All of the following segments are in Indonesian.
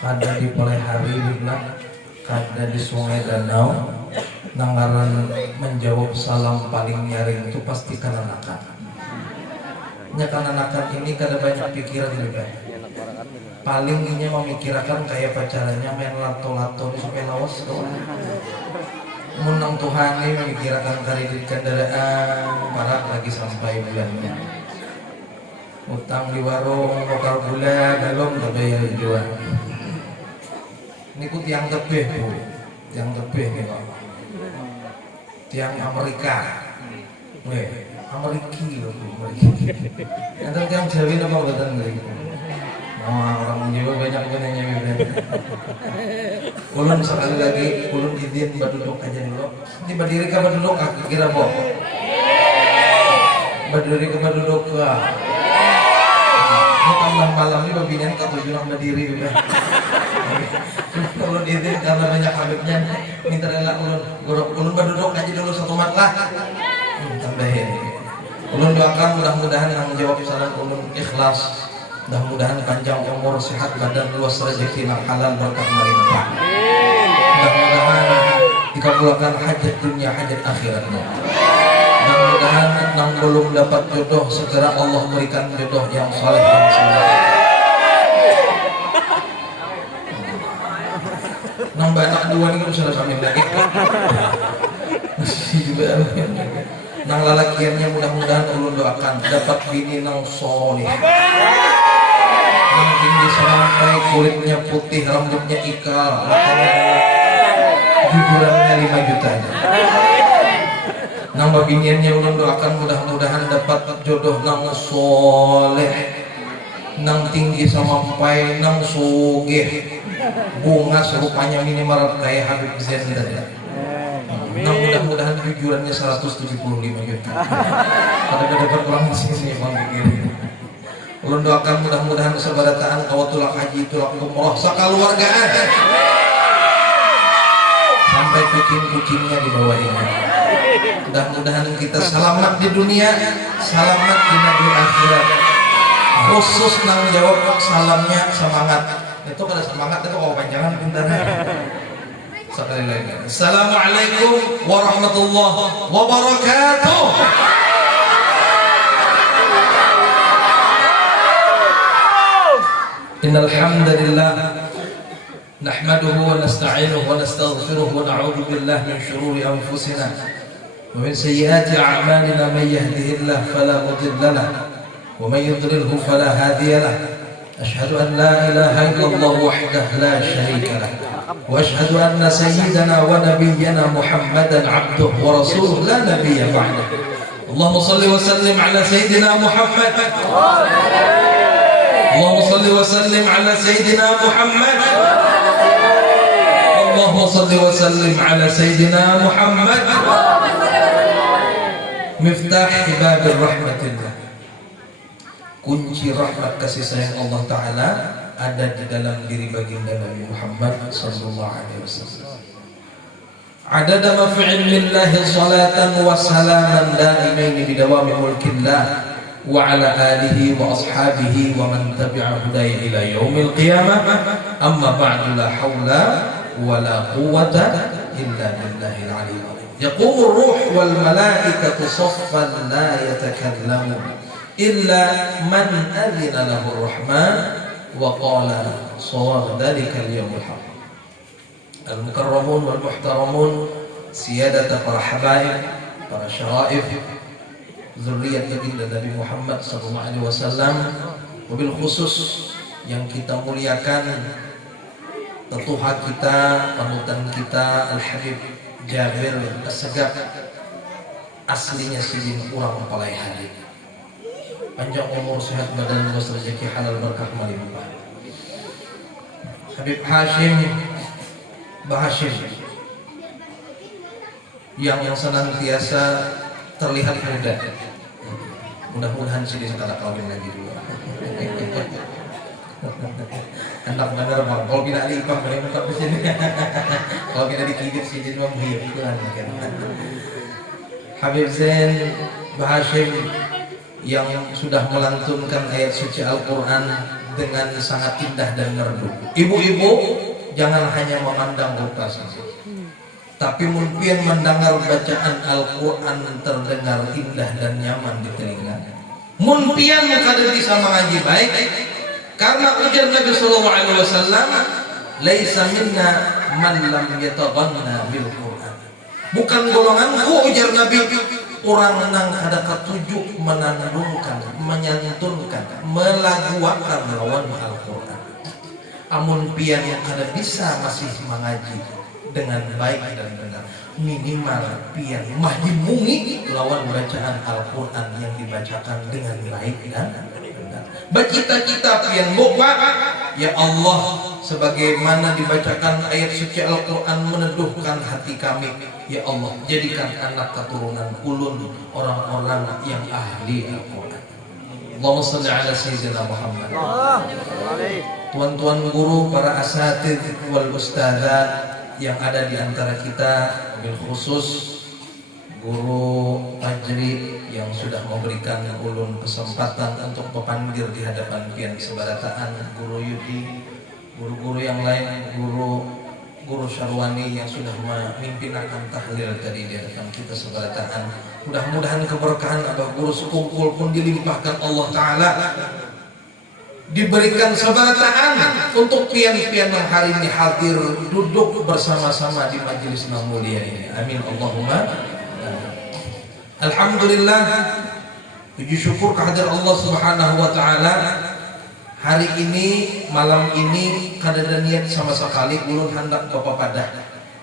kada di Palehari kada di Sungai Danau nanggaran menjawab salam paling nyaring itu pasti kananakan. Kananakan ini kada banyak pikiran juga. Paling ini memikirkan kayak pacarannya main lato-lato supaya lawas tuh. Menang Tuhan ini memikirkan kredit kendaraan para lagi sampai bulannya. Utang di warung lokal gula belum terbayar jual. Ini ku tiang tebeh bu, tiang tebeh nih pak. Tiang Amerika, Ameriki loh bu. Nanti tiang Jawa apa betul gitu. Orang Jawa banyak gunanya gitu. Ulun sekali lagi, ulun izin berduduk aja dulu. Ini berdiri ke berduduk, kira boh. Berdiri ke berduduk lah. Ini tambah malam ini babinyan ketujuh orang berdiri juga. Ulun izin karena banyak habibnya, minta rela ulun berduduk aja dulu satu mat lah. Tambahin. Ulun doakan mudah-mudahan yang menjawab salam ulun ikhlas. Mudah-mudahan panjang umur, sehat badan, luas rezeki yang halal, berkah melimpah. Mudah-mudahan dikabulkan hajat dunia, hajat akhiratnya. Mudah-mudahan yang belum dapat jodoh segera Allah berikan jodoh yang saleh yang saleh. Nambah anak dua ini kan sudah sambil lagi. Masih juga. Nang lalakiannya mudah-mudahan ulun doakan dapat bini nang soleh. Yang tinggi sampai kulitnya putih, rambutnya ikal, jujurannya 5 juta. Nang babiniannya ulun doakan mudah-mudahan dapat jodoh nang soleh, nang tinggi sampai nang sugih, bunga serupanya minimal kayak Habib Zain tadi. Nang mudah-mudahan jujurannya 175 juta. Pada dapat kurang sini bang pikir. Ulun doakan mudah-mudahan sebarataan kawatulak haji tulak umroh sakaluargaan sampai kucing-kucingnya dibawa ini. Mudah-mudahan kita selamat di dunia, selamat di negeri akhirat. Khusus nang jawab salamnya semangat. Itu kalau semangat itu kalau panjangan bentar. Sekali lagi. Assalamualaikum warahmatullahi wabarakatuh. Innal hamdalillah nahmaduhu wa nasta'inuhu wa nastaghfiruhu wa na'udzu billahi min shururi anfusina wa min sayyiati a'malina man yahdihillahu fala mudilla lahu wa man yudlilhu fala hadiya lahu ashhadu an la ilaha illallah wahdahu la sharika lahu wa ashhadu anna sayyidana wa nabiyyana Muhammadan 'abduhu wa rasuluhu la nabiyya ba'dahu. Allahumma shalli wa sallim ala sayyidina Muhammad. اللهم صل وسلم على سيدنا محمد. اللهم صل وسلم على سيدنا محمد. مفتاح باب الرحمة الله. Kunci rahmat kasih sayang Allah Ta'ala ada di dalam diri baginda Nabi Muhammad sallallahu alaihi wasallam. Adada mafi'in lillahi salatan wa salaman daimain bidawami mulkillah وعلى آله وأصحابه ومن تبع هداه إلى يوم القيامة أما بعد لا حول ولا قوة إلا بالله العلي العظيم. يقوم الروح والملائكة صفا لا يتكلمون إلا من أذن له الرحمن وقال صواب ذلك اليوم الحق. المكرمون والمحترمون سيادة para habaib, para syaraif, zuriyat baginda Nabi Muhammad sallallahu alaihi wasallam, wabil khusus yang kita muliakan tetuha kita, panutan kita Al-Habib Jabir As-Sagaf, aslinya sidin urang Palehari. Panjang umur, sehat badan, luas rezeki, halal berkah melimpah. Habib Hashim Bahashim yang senantiasa terlihat muda. Mudah-mudahan sih sekarang kawin lagi dulu. Anak benar bang. Kalau kita ada ipang boleh muka di sini. Kalau kita dikigit sih jadi bang hiburan kan. Habib Zain Bahashim yang sudah melantunkan ayat suci Al-Quran dengan sangat indah dan merdu. Ibu-ibu jangan hanya memandang rupa saja, tapi mungkin mendengar bacaan Al-Quran terdengar indah dan nyaman di telinga. Mungkin kada bisa mengaji baik, karena ujar Nabi Sallallahu Alaihi Wasallam, "Laisa minna man lam yataghanna bil Quran." Bukan golonganku, ujar Nabi, orang nang kada ketujuh menandungkan, menyantunkan, melaguakan lawan Al-Quran. Amun pian yang kada bisa masih mengaji dengan baik dan benar, minimal pian mahjimungi lawan bacaan Al-Quran yang dibacakan dengan baik dan benar. Bercita-cita pian buka, ya Allah, sebagaimana dibacakan ayat suci Al-Quran meneduhkan hati kami, ya Allah, jadikan anak keturunan ulun orang-orang yang ahli Al-Quran. Allahumma salli ala sayyidina Muhammad. Tuan-tuan guru, para asatidz wal ustadzat yang ada di antara kita, bil khusus guru Tajri yang sudah memberikan ulun kesempatan untuk berpanggil di hadapan pian sebarataan, guru Yudi, guru-guru yang lain, guru Syarwani yang sudah memimpin akan tahlil tadi di hadapan kita sebarataan. Mudah-mudahan keberkahan Abah Guru sekumpul pun dilimpahkan Allah Ta'ala, diberikan sebarataan untuk pian-pian yang hari ini hadir duduk bersama-sama di majelis yang mulia ini. Amin Allahumma. Alhamdulillah, puji syukur kehadirat Allah Subhanahu wa taala. Hari ini, malam ini kada ada niat sama sekali ulun hendak bapak pada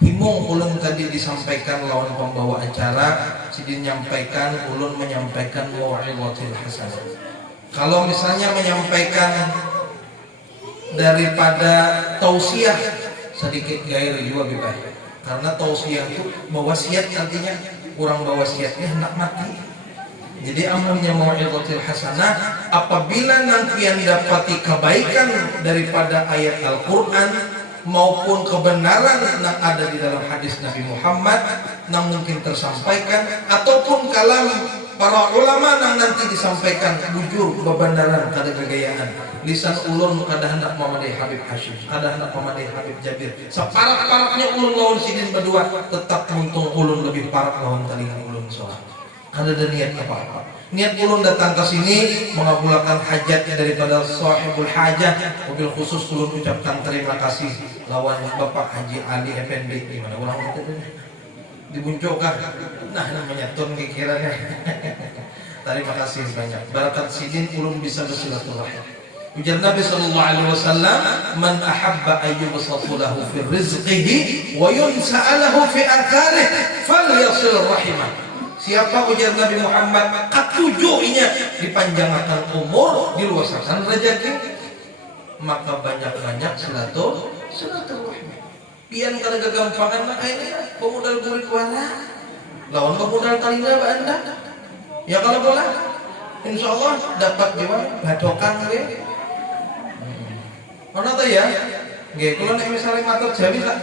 himung ulun tadi disampaikan lawan pembawa acara, sidin menyampaikan, ulun menyampaikan mau'izatul hasanah. Kalau misalnya menyampaikan daripada tausiah sedikit gair juga lebih baik, karena tausiah itu mewasiat, artinya orang mewasiatnya hendak mati. Jadi amunnya mau'izatul hasanah, apabila nanti yang dapati kebaikan daripada ayat Al-Quran maupun kebenaran yang ada di dalam hadis Nabi Muhammad yang mungkin tersampaikan, ataupun kalam para ulama yang nanti disampaikan bujur kebenaran kada kegayaan, lisan ulun kada hendak memadai Habib Hashim, kada hendak memadai Habib Jabir, separak-paraknya ulun lawan sidin berdua, tetap untung ulun lebih parak lawan telinga ulun soal. Kada ada niat apa-apa. Niat ulun datang ke sini mengabulkan hajat daripada sahibul hajat. Mobil khusus ulun ucapkan terima kasih lawan Bapak Haji Ali Effendi. Gimana ulang kita ini? Dibuncokkan. Nah, namanya ton pikirannya. Terima kasih banyak. Barakat sidin ulun bisa bersilaturahim. Ujar Nabi sallallahu alaihi wasallam, "Man ahabba ayyubsatu lahu fi rizqihi wa yunsa'alahu fi atharihi falyasil rahimah." Siapa, ujar Nabi Muhammad, ketujuhnya dipanjangkan umur, diluaskan rezeki, maka banyak-banyak silaturahmi. Pian kada kegampangan maka ini pemodal kulit warna lawan pemodal talinga Anda. Ya kalau boleh, insya Allah dapat juga badokan we. Mana tuh ya? Gak, kalau nih misalnya matur Jawi tak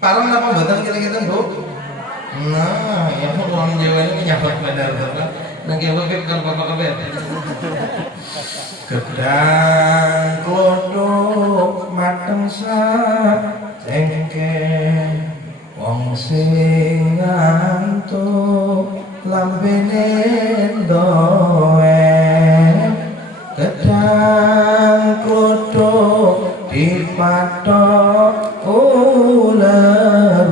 parang apa badan kita Bu? Nah, ya orang Jawa ini nyabak benar kan? Nang Jawa kan bapak kabeh. Gedang klodok mateng cengke wong sing ngantuk lambene doe. Gedang klodok dipatok ular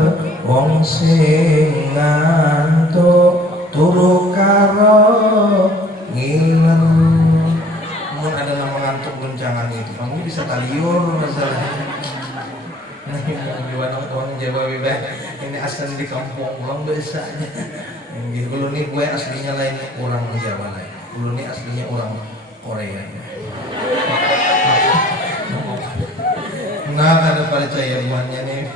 wong sing ngantuk turu karo ngiler. Mun ada nama ngantuk goncangan itu, kamu bisa taliur masalahnya. Nah, orang Jawa bebas ini asal di kampung orang biasanya. Gitu, kalau nih gue aslinya lain orang Jawa lain. Kalau nih aslinya orang Korea. Nah, ada percaya buahnya nih.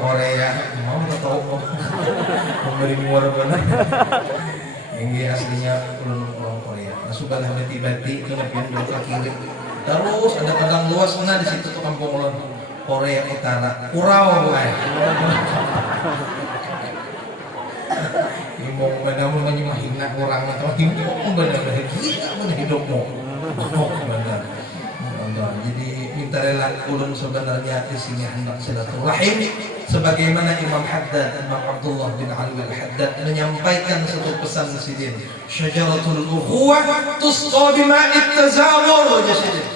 Korea mau atau memberi muar benar. Ini aslinya orang Korea. Masuk dalam beti-beti itu lebih dua kaki. Terus ada padang luas di situ tuh kampung ulun Korea Utara. Kurau guys. Imong benar menimah hina orang atau imong benar gila mana hidupmu. benar. Allah. Jadi minta rela ulun sebenarnya di sini hendak silaturahim sebagaimana Imam Haddad, Imam Abdullah bin Alwi al-Haddad menyampaikan satu pesan sidin. Syajaratul ukhuwah tusqa bima'it tazawur jasidin.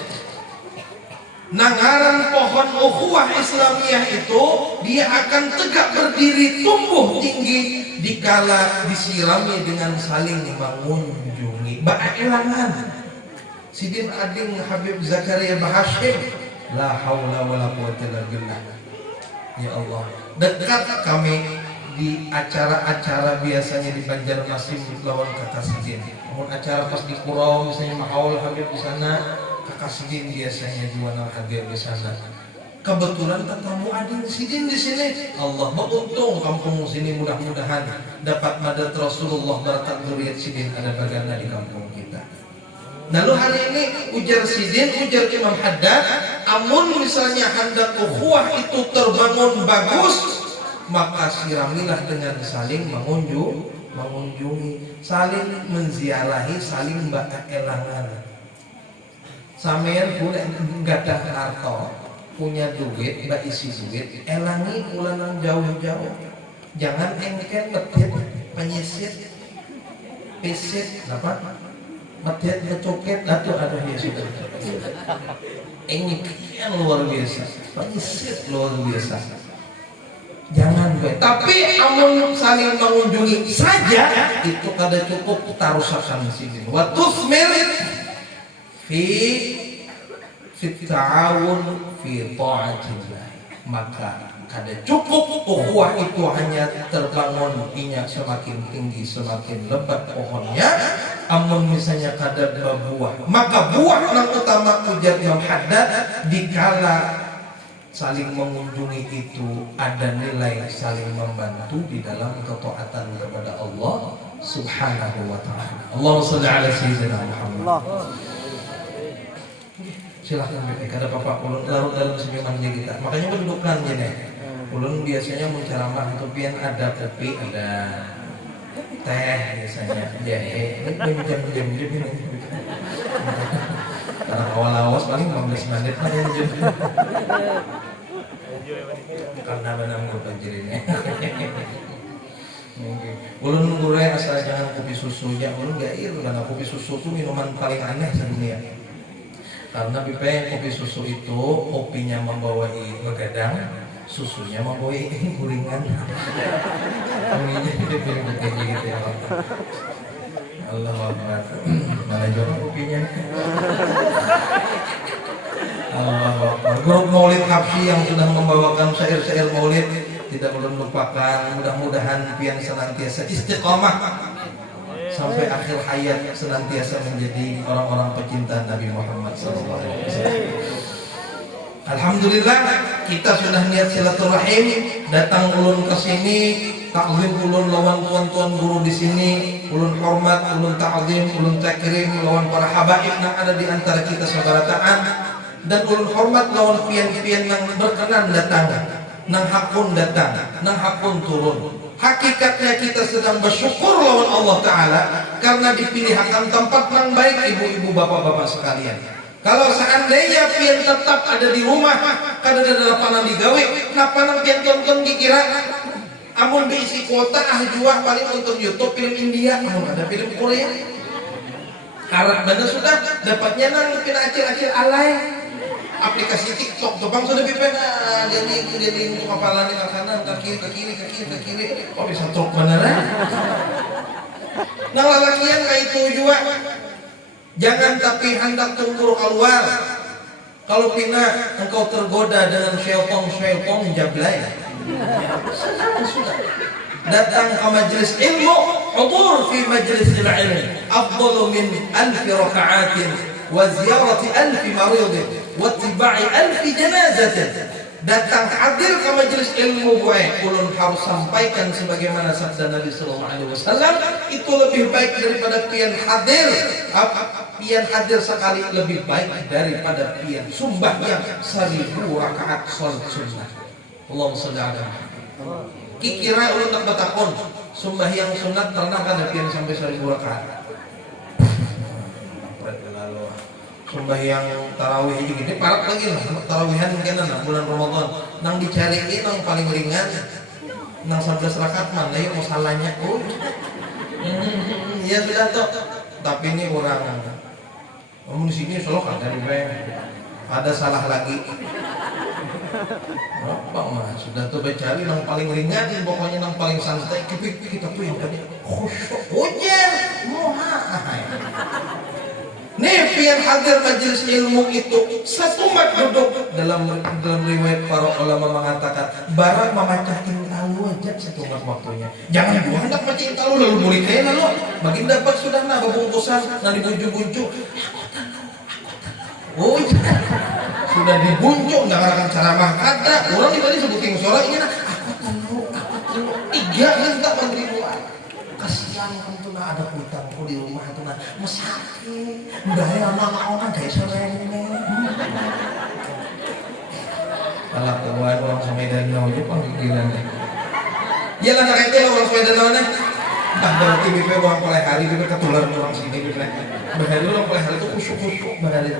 Nangaran pohon ukhuwah Islamiyah itu dia akan tegak berdiri tumbuh tinggi dikala disirami dengan saling mengunjungi. Ba'elangan Sidin Ading Habib Zakaria Bahashim, la haula wala quwwata illa billah. Ya Allah, dekat kami di acara-acara biasanya di Banjarmasin lawan kakak Sidin. Namun acara pas di Kurau misalnya Mahaul Habib di sana, kakak Sidin biasanya jualan Habib di sana. Kebetulan ketemu Ading Sidin di sini. Allah beruntung kampung sini mudah-mudahan dapat madad Rasulullah barakat dzurriyyat Sidin ada bagana di kampung kita. Lalu hari ini ujar Sidin, ujar Imam Haddad, amun misalnya hendak ukhuwah itu terbangun bagus, maka siramilah dengan saling mengunjungi, saling menziarahi, saling elangan. Samean pun gadah harta, punya duit, mbak isi duit, elangi ulanan jauh-jauh. Jangan engken medit, penyisit, pisit, apa? Medit ngecoket, atau ada ya sudah. Ini kian luar biasa, penyisit luar biasa. Jangan gue. Tapi amun saling mengunjungi saja itu kada cukup tarusakan sini. Wa tusmir fi ta'awun fi ta'atillah. Maka kada cukup ukhuwah itu hanya terbangun inya semakin tinggi semakin lebat pohonnya, amun misalnya kada berbuah, maka buah yang utama ujar Imam Haddad dikala saling mengunjungi itu ada nilai saling membantu di dalam ketaatan kepada Allah Subhanahu wa taala. Allahumma shalli ala sayyidina Muhammad. Silahkan kada apa-apa ulun larut dalam senyuman kita. Makanya kedudukan gini. Ulun biasanya menceramah itu pian ada kopi, ada teh biasanya, jahe, jam ini. Karena awal-awas paling 15 menit lah yang jam. Karena benar banjirnya. Ulun gure asal jangan kopi susu ya, ulun gair karena kopi susu itu minuman paling aneh sedunia. Karena bipeng kopi susu itu kopinya membawai begadang, susunya membawai guringan. Ini jadi begini gitu ya. Allah Akbar. Mana jual kopinya? Allah Akbar. Grup Maulid Habsyi yang sudah membawakan syair-syair Maulid tidak perlu lupakan. Mudah-mudahan pian senantiasa istiqamah sampai akhir hayat, senantiasa menjadi orang-orang pecinta Nabi Muhammad SAW. Alhamdulillah kita sudah niat silaturahim, datang ulun ke sini, takzim ulun lawan tuan-tuan guru di sini, ulun hormat, ulun takzim, ulun takrim lawan para habaib yang ada di antara kita sabarataan, dan ulun hormat lawan pian-pian yang berkenan datang, nang hakun datang, nang hakun turun. Hakikatnya kita sedang bersyukur lawan Allah Ta'ala karena dipilih akan tempat yang baik ibu-ibu bapak-bapak sekalian. Kalau seandainya pian tetap ada di rumah, kada ada lapangan digawe, kenapa nang pian tonton dikira amun diisi kuota jua paling nonton YouTube film India, amun ada film Korea. Harap benar sudah dapatnya nang pina acil-acil alay. Aplikasi TikTok tuh bang sudah pipena jadi kepalan ke kanan ke kiri kok bisa truk beneran. Nah lalakian kayak itu juga jangan tapi hendak tunggu keluar. Kalau pina engkau tergoda dengan syaitan jablay, sudah datang ke majelis ilmu, hudur fi majelis ilmu afdalu min alfi raka'atin wa ziyarati alfi maridin wa tiba'i alfi janazatin. Datang hadir ke majelis ilmu gue, ulun harus sampaikan sebagaimana sabda Nabi sallallahu alaihi wasallam, itu lebih baik daripada pian hadir. Pian hadir sekali lebih baik daripada pian sembahyang 1000 rakaat salat sunnah. Allahumma shalli ala Muhammad. Kikira ulun tak batakon sembahyang sunat pernah kada pian sampai 1000 rakaat. sembahyang tarawih aja gini parat lagi lah tarawihan mungkin bulan Ramadan nang dicariin nang paling ringan nang 11 rakaat mana ya masalahnya ya sudah toh tapi ini kurang di sini selalu ada ada salah lagi apa mah sudah tuh cari nang paling ringan pokoknya nang paling santai kita tuh yang tadi khusyuk ujian moha nih pian hadir majelis ilmu itu satu mat duduk dalam riwayat para ulama mengatakan barang memecahkan talu aja satu mat waktunya jangan gua hendak mecahin talu lalu muridnya lalu makin dapat sudah nah bungkusan nah dibujuk-bujuk oh sudah dibunjuk nggak akan ceramah ada orang tadi sebutin suara ini nah aku tahu 3 minta ribuan kasihan kan tuh nah ada hutangku di rumah itu nah mesake udah ya anak-anak kayak serene kalau kawan orang Medan aja panggilan ya lah nggak itu orang Medan aja entah berarti BP orang mulai hari BP ketular orang sini BP bahari orang mulai hari itu kusuk-kusuk bahari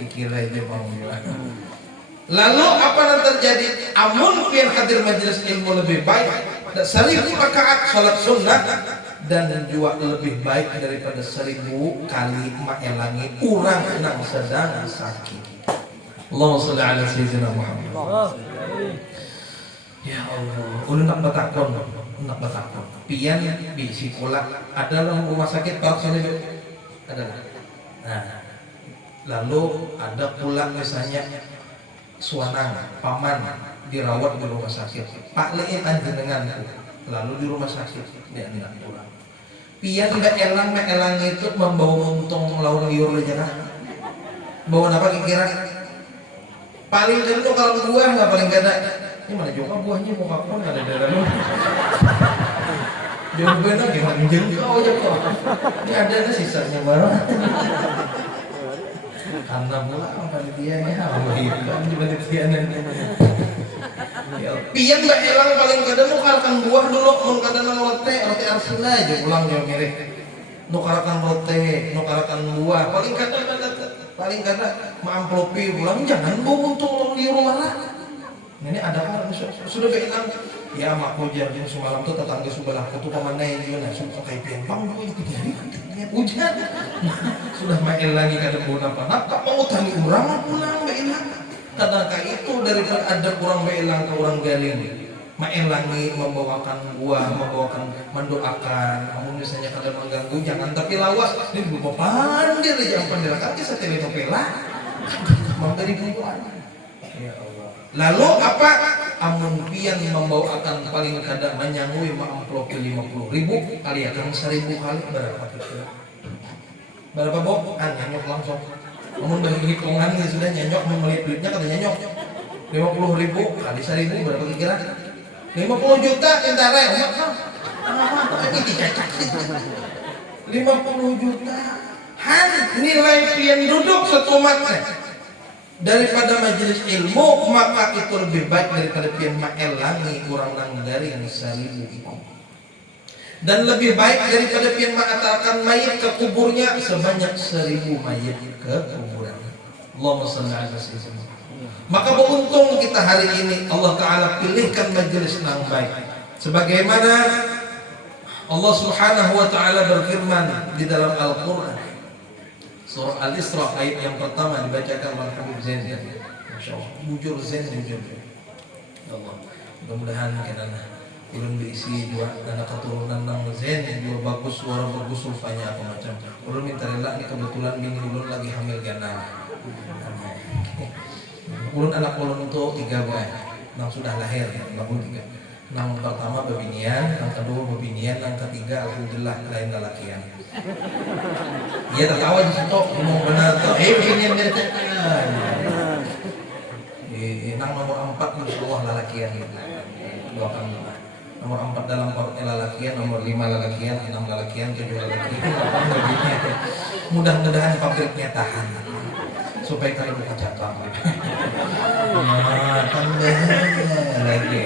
pikir aja bang. Lalu apa yang terjadi? Amun pian hadir majelis ilmu lebih baik 1000 rakaat salat sunnah dan juga lebih baik daripada 1000 kali mengulangi urang nang sedang sakit. Allahumma shalli ala sayyidina Muhammad. Ya Allah, ulun nak batakon. Pian di sekolah ada rumah sakit Pak Saleh ada. Nah, lalu ada pula misalnya suanang paman dirawat di rumah sakit pak lein anjenengan lalu di rumah sakit dia tidak pulang pian nggak elang itu membawa untung lawan liur aja bawa apa kira paling kan itu kalau buah nggak paling gada ini mana juga buahnya mau kapan nggak ada dalam dia benar gimana jengkau aja kok ini ada sisanya baru karena pulang panitianya hilang di panitianya pian mbak elang paling kadang nukarkan buah dulu nukarkan rote arsila aja pulang jauh mirip nukarkan rote nukarkan buah paling kadang mamplopi pulang jangan bawa untung lo di rumah ini ada kan sudah bilang ya mak hujan semalam tuh tetangga sebelahku tuh pemandai juga suka kayak piempang juga itu jadi hujan sudah main lagi kadang bulan apa tak mengutangi orang pulang bailang kadang itu daripada ada kurang bailang ke orang galing main lagi membawakan buah membawakan mendoakan namun misalnya kadang mengganggu jangan tapi lawas ini lupa pandir jangan pandir kaki setelah novela mau dari buah ya Allah lalu apa amun pian membawakan paling kadang menyangui amplop 50.000 kali akan 1.000 kali berapa kira berapa boh? Nyanyok langsung amun bagi hitungan ya sudah nyanyok membeli duitnya kata nyanyok 50.000 kali 1.000 berapa kira 50 juta tentara 50 juta nilai pian duduk satu matnya daripada majelis ilmu maka itu lebih baik daripada pian maelangi kurang dari yang 1.000 itu dan lebih baik daripada pian mengantarkan mayat ke kuburnya sebanyak 1.000 mayat ke kuburan. Allahumma shalli ala sayyidina. Maka beruntung kita hari ini Allah Ta'ala pilihkan majelis yang baik sebagaimana Allah Subhanahu wa Ta'ala berfirman di dalam Al-Quran Surah Al-Isra ayat yang pertama dibacakan oleh Habib Zain. Masya Allah, bujur Zain bujur. Ya Allah, mudah-mudahan karena ulun berisi dua anak keturunan nang Zain dua bagus suara bagus sulfanya apa macam. Ulun minta rela nih kebetulan bini ulun lagi hamil gana. Ulun anak ulun itu 3 buah, nang sudah lahir, baru 3. Nang pertama bebinian, nang kedua bebinian, nang ketiga alhamdulillah lain lalakian. Dia tertawa di situ, ngomong benar tuh. Bebinian dari tekan. Nang nomor 4 masya Allah lalakian gitu. Doakan nomor 4 dalam perutnya lalakian, nomor 5 lalakian, 6 lalakian, 7 lalakian, 8 bebinian. Mudah-mudahan pabriknya tahan. Supaya kalian buka cabang. Tambahnya lagi.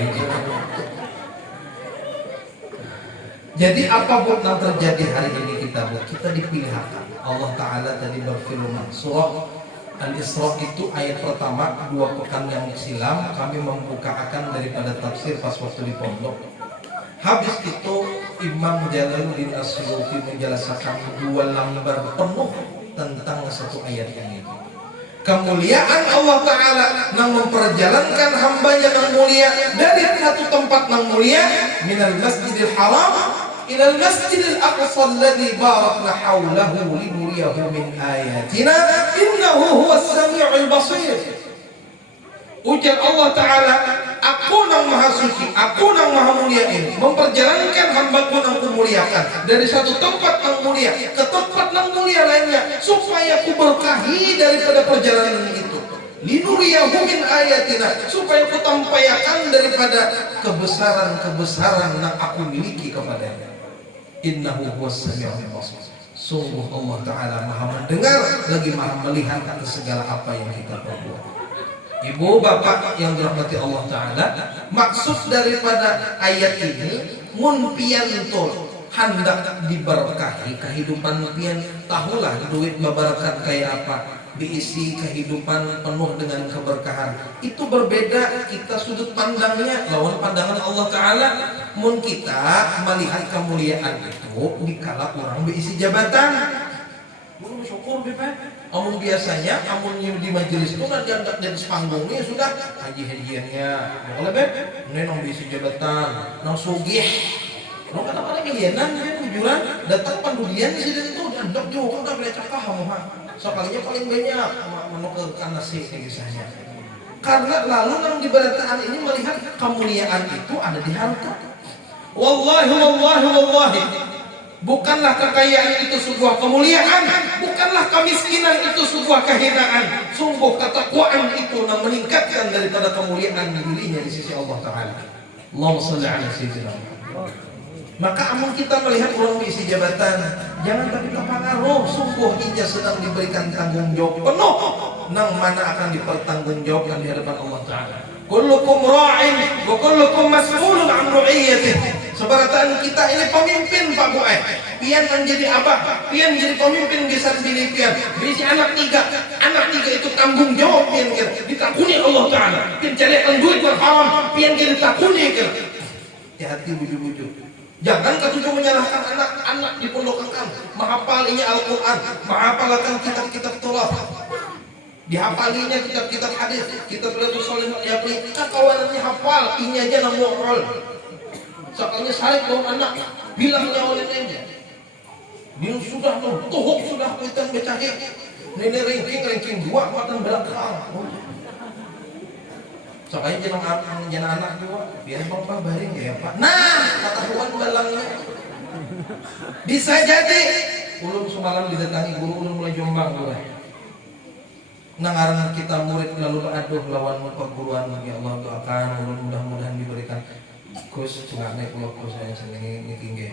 Jadi apapun yang terjadi hari ini kita dipilihkan. Allah Ta'ala tadi berfirman, surah Al-Isra itu ayat pertama 2 pekan yang silam kami membukakan daripada tafsir pas waktu di pondok. Habis itu Imam Jalaluddin As-Suyuti menjelaskan 2 lembar penuh tentang satu ayat ini. Kemuliaan Allah Ta'ala yang memperjalankan hambanya yang mulia dari satu tempat yang mulia minal masjidil haram ilal masjidil aqsa alladhi barakna hawlahu linuriyahu min ayatina innahu huwas sami'ul basir. Ujar Allah Ta'ala, aku yang maha suci, aku yang maha mulia ini memperjalankan hambaku yang kumuliakan dari satu tempat yang mulia ke tempat yang mulia lainnya supaya ku berkahi daripada perjalanan itu, linuriyahu min ayatina, supaya ku tampaikan daripada kebesaran-kebesaran yang aku miliki kepadanya. Innahu huwas sami'ul basir. Sungguh Allah Ta'ala maha mendengar lagi maha melihat atas segala apa yang kita perbuat. Ibu bapak yang dirahmati Allah Ta'ala, maksud daripada ayat ini mun pian tol hendak diberkahi kehidupan pian, tahulah duit babarakat kayak apa, diisi kehidupan penuh dengan keberkahan. Itu berbeda kita sudut pandangnya lawan pandangan Allah Ta'ala. Mun kita melihat kemuliaan itu dikala orang berisi jabatan, belum syukur bebek. Amun biasanya, amun di majelis itu nanti ada dari panggungnya sudah haji hadiahnya. Kalau beb, nong berisi jabatan, nong sugih, nong kata-kata milianan, tujuan datang pandudian di sini tuh dan dok juga tak boleh cakap hamuha. Sekalinya paling banyak menukar nasi kisahnya. Karena lalu yang di berataan ini melihat kemuliaan itu ada di harta. Wallahi. Bukanlah kekayaan itu sebuah kemuliaan, bukanlah kemiskinan itu sebuah kehinaan. Sungguh ketakwaan itu yang meningkatkan daripada kemuliaan dirinya di sisi Allah Ta'ala. Allahumma shalli ala sayyidina Muhammad. Maka amun kita melihat orang diisi jabatan, jangan tapi terpengaruh. Sungguh ia sedang diberikan tanggung jawab penuh, nang mana akan dipertanggungjawabkan di hadapan Allah Ta'ala. Kullukum ra'in wa kullukum mas'ulun an ru'iyyatihi. Sebarataan kita ini pemimpin Pak Buai. Pian menjadi abah, pian menjadi pemimpin di sini pian. Berisi anak 3. Anak 3 itu tanggung jawab pian ditakuni Allah Ta'ala. Pian carikan duit buat haram, pian ditakuni kan. Hati bujuk-bujuk. Jangan ketujuh menyalahkan anak-anak di pondokan. Menghafalinya Al-Quran, menghafalkan kitab-kitab Torah, dihafalinya kitab-kitab hadis, kitab Riyadhus Shalihin, ya beli kawanannya hafal, ini aja namanya. Sekalinya saling bawa anak, bilangnya oleh nenek. Dia sudah tuhuk sudah kuitan becahik. Nenek ranking 2 matan belakang. Sekalinya jangan anak juga, biar bapak baring ya Pak. Nah, kata Tuhan balangnya. Bisa jadi ulun semalam didatangi guru ulun mulai Jombang mulai. Nangaran kita murid lalu aduh lawan perguruan, ya Allah doakan ulun mudah-mudahan diberikan Gus cengaknya kalau Gus saya senengi niki nggih.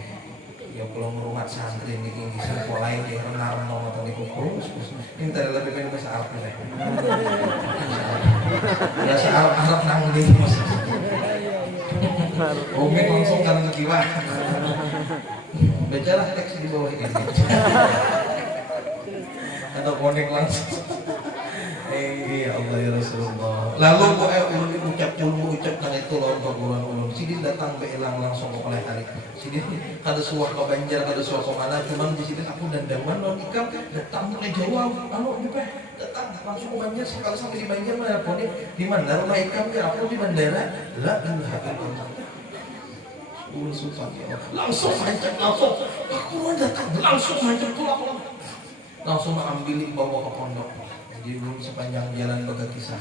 Ya kalau ngrumat santri niki nggih sekolahnya nggih renang-renang atau niku Gus. Ini tadi lebih pengen bahasa Arab nih. Bahasa Arab nang ndi Mas. Oke langsung kan kiwa. Bacalah teks di bawah ini. Atau konek langsung. Ya Allah ya Rasulullah. Lalu ulun ucap nang itu lawan perguruan ulun. Sidin datang beelang langsung ke oleh hari. Sidin kada suah ke Banjar, kada suah ke mana, cuman di sidin aku dan Daman non ikam datang mulai jawab. Anu dipeh datang langsung ke Banjar, sekali sampai di Banjar menelpon di mana rumah ikam ya aku di bandara. La ilaha illallah. Ulun sultan ya Allah. Langsung mancap langsung. Aku datang langsung mancap pulang. Langsung ambil bawa ke pondok. Jadi ulun sepanjang jalan boga kisah.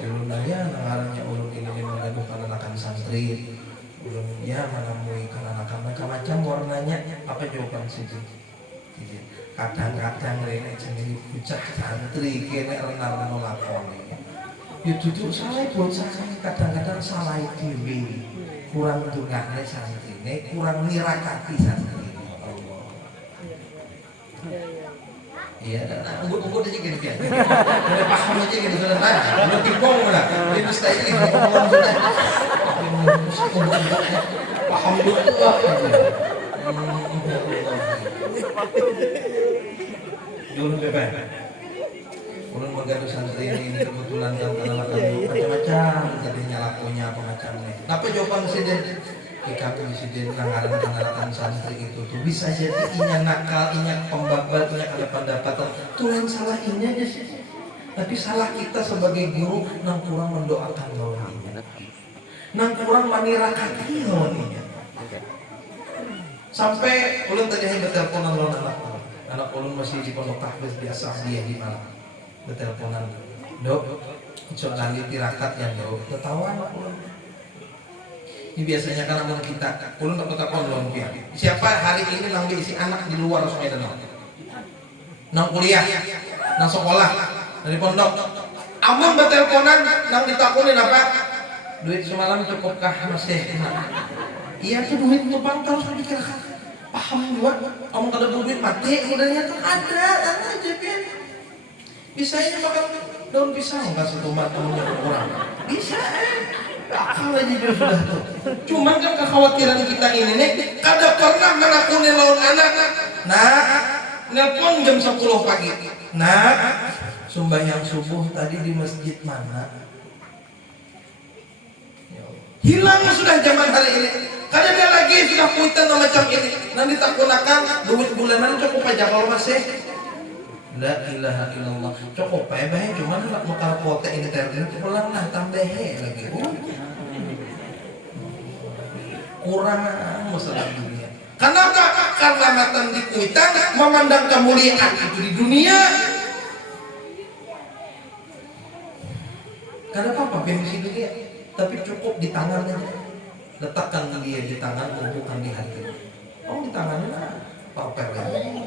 Ulun nanya nangarannya ulun ini mengaduh kananakan santri. Ulun ya menemui kananakan macam-macam warnanya. Apa jawaban siji? Kadang-kadang rene jenenge bocah santri kene renang lakoni. Ya jujur salah buat saya kadang-kadang salah dhewe. Kurang dungane santrine, kurang nirakati santrine. Allah. Iya, unggul aja gini kan. Udah paham aja gitu sudah. Nah, udah kipong udah. Ini mesti aja gitu ngomong sudah. Paham dulu lah. Ulun bebek. Ulun menggaduh santri ini kebetulan kan karena macam-macam jadinya lakunya apa macamnya. Apa jawaban presiden? Jika presiden nangaran santri itu tuh bisa jadi inya nakal, inya pembabat, inya ada pendapatan. Tuh yang salah inya aja sih. Tapi salah kita sebagai guru nang kurang mendoakan lawannya, nang kurang manirakati lawannya. Sampai ulun tadi hanya berteleponan lawan anak ulun masih di pondok tahfiz biasa dia di malam. Berteleponan, dok, soal tirakat yang dok, ketahuan anak ulun. Ini biasanya kan anak kita, ulun tak telepon lawan dia. Siapa hari ini nang diisi anak di luar Medan, nang kuliah, nang sekolah, dari pondok. Amun berteleponan, nang ditakunin apa? Duit semalam cukupkah masih? Iya tuh duit itu bang terus dikirakan. Paham gua, omong kada duit mati, udahnya tuh ada aja pian. Bisanya makan daun pisang kasih tomat temennya kurang. Bisa akal aja juga sudah tuh. Cuman kan kekhawatiran kita ini nih, kada pernah menakuni lawan anak. Nah, nelpon jam 10 pagi. Nah, sembahyang subuh tadi di masjid mana? Hilang sudah zaman hari ini. Kada ada lagi sudah kuitan macam ini. Nanti tak gunakan duit bulanan cukup aja kalau masih. La ilaha illallah. Cukup aja bae cuman nak mekar pote ini terden pulang lah tambah lagi. Kurang masalah dunia. Kenapa? Karena matan di kuitan memandang kemuliaan itu di dunia. Kada apa-apa bensin dunia, tapi cukup di tangan aja. Letakkan dia di tangan, bukan di hati. Oh di tangannya paper lagi.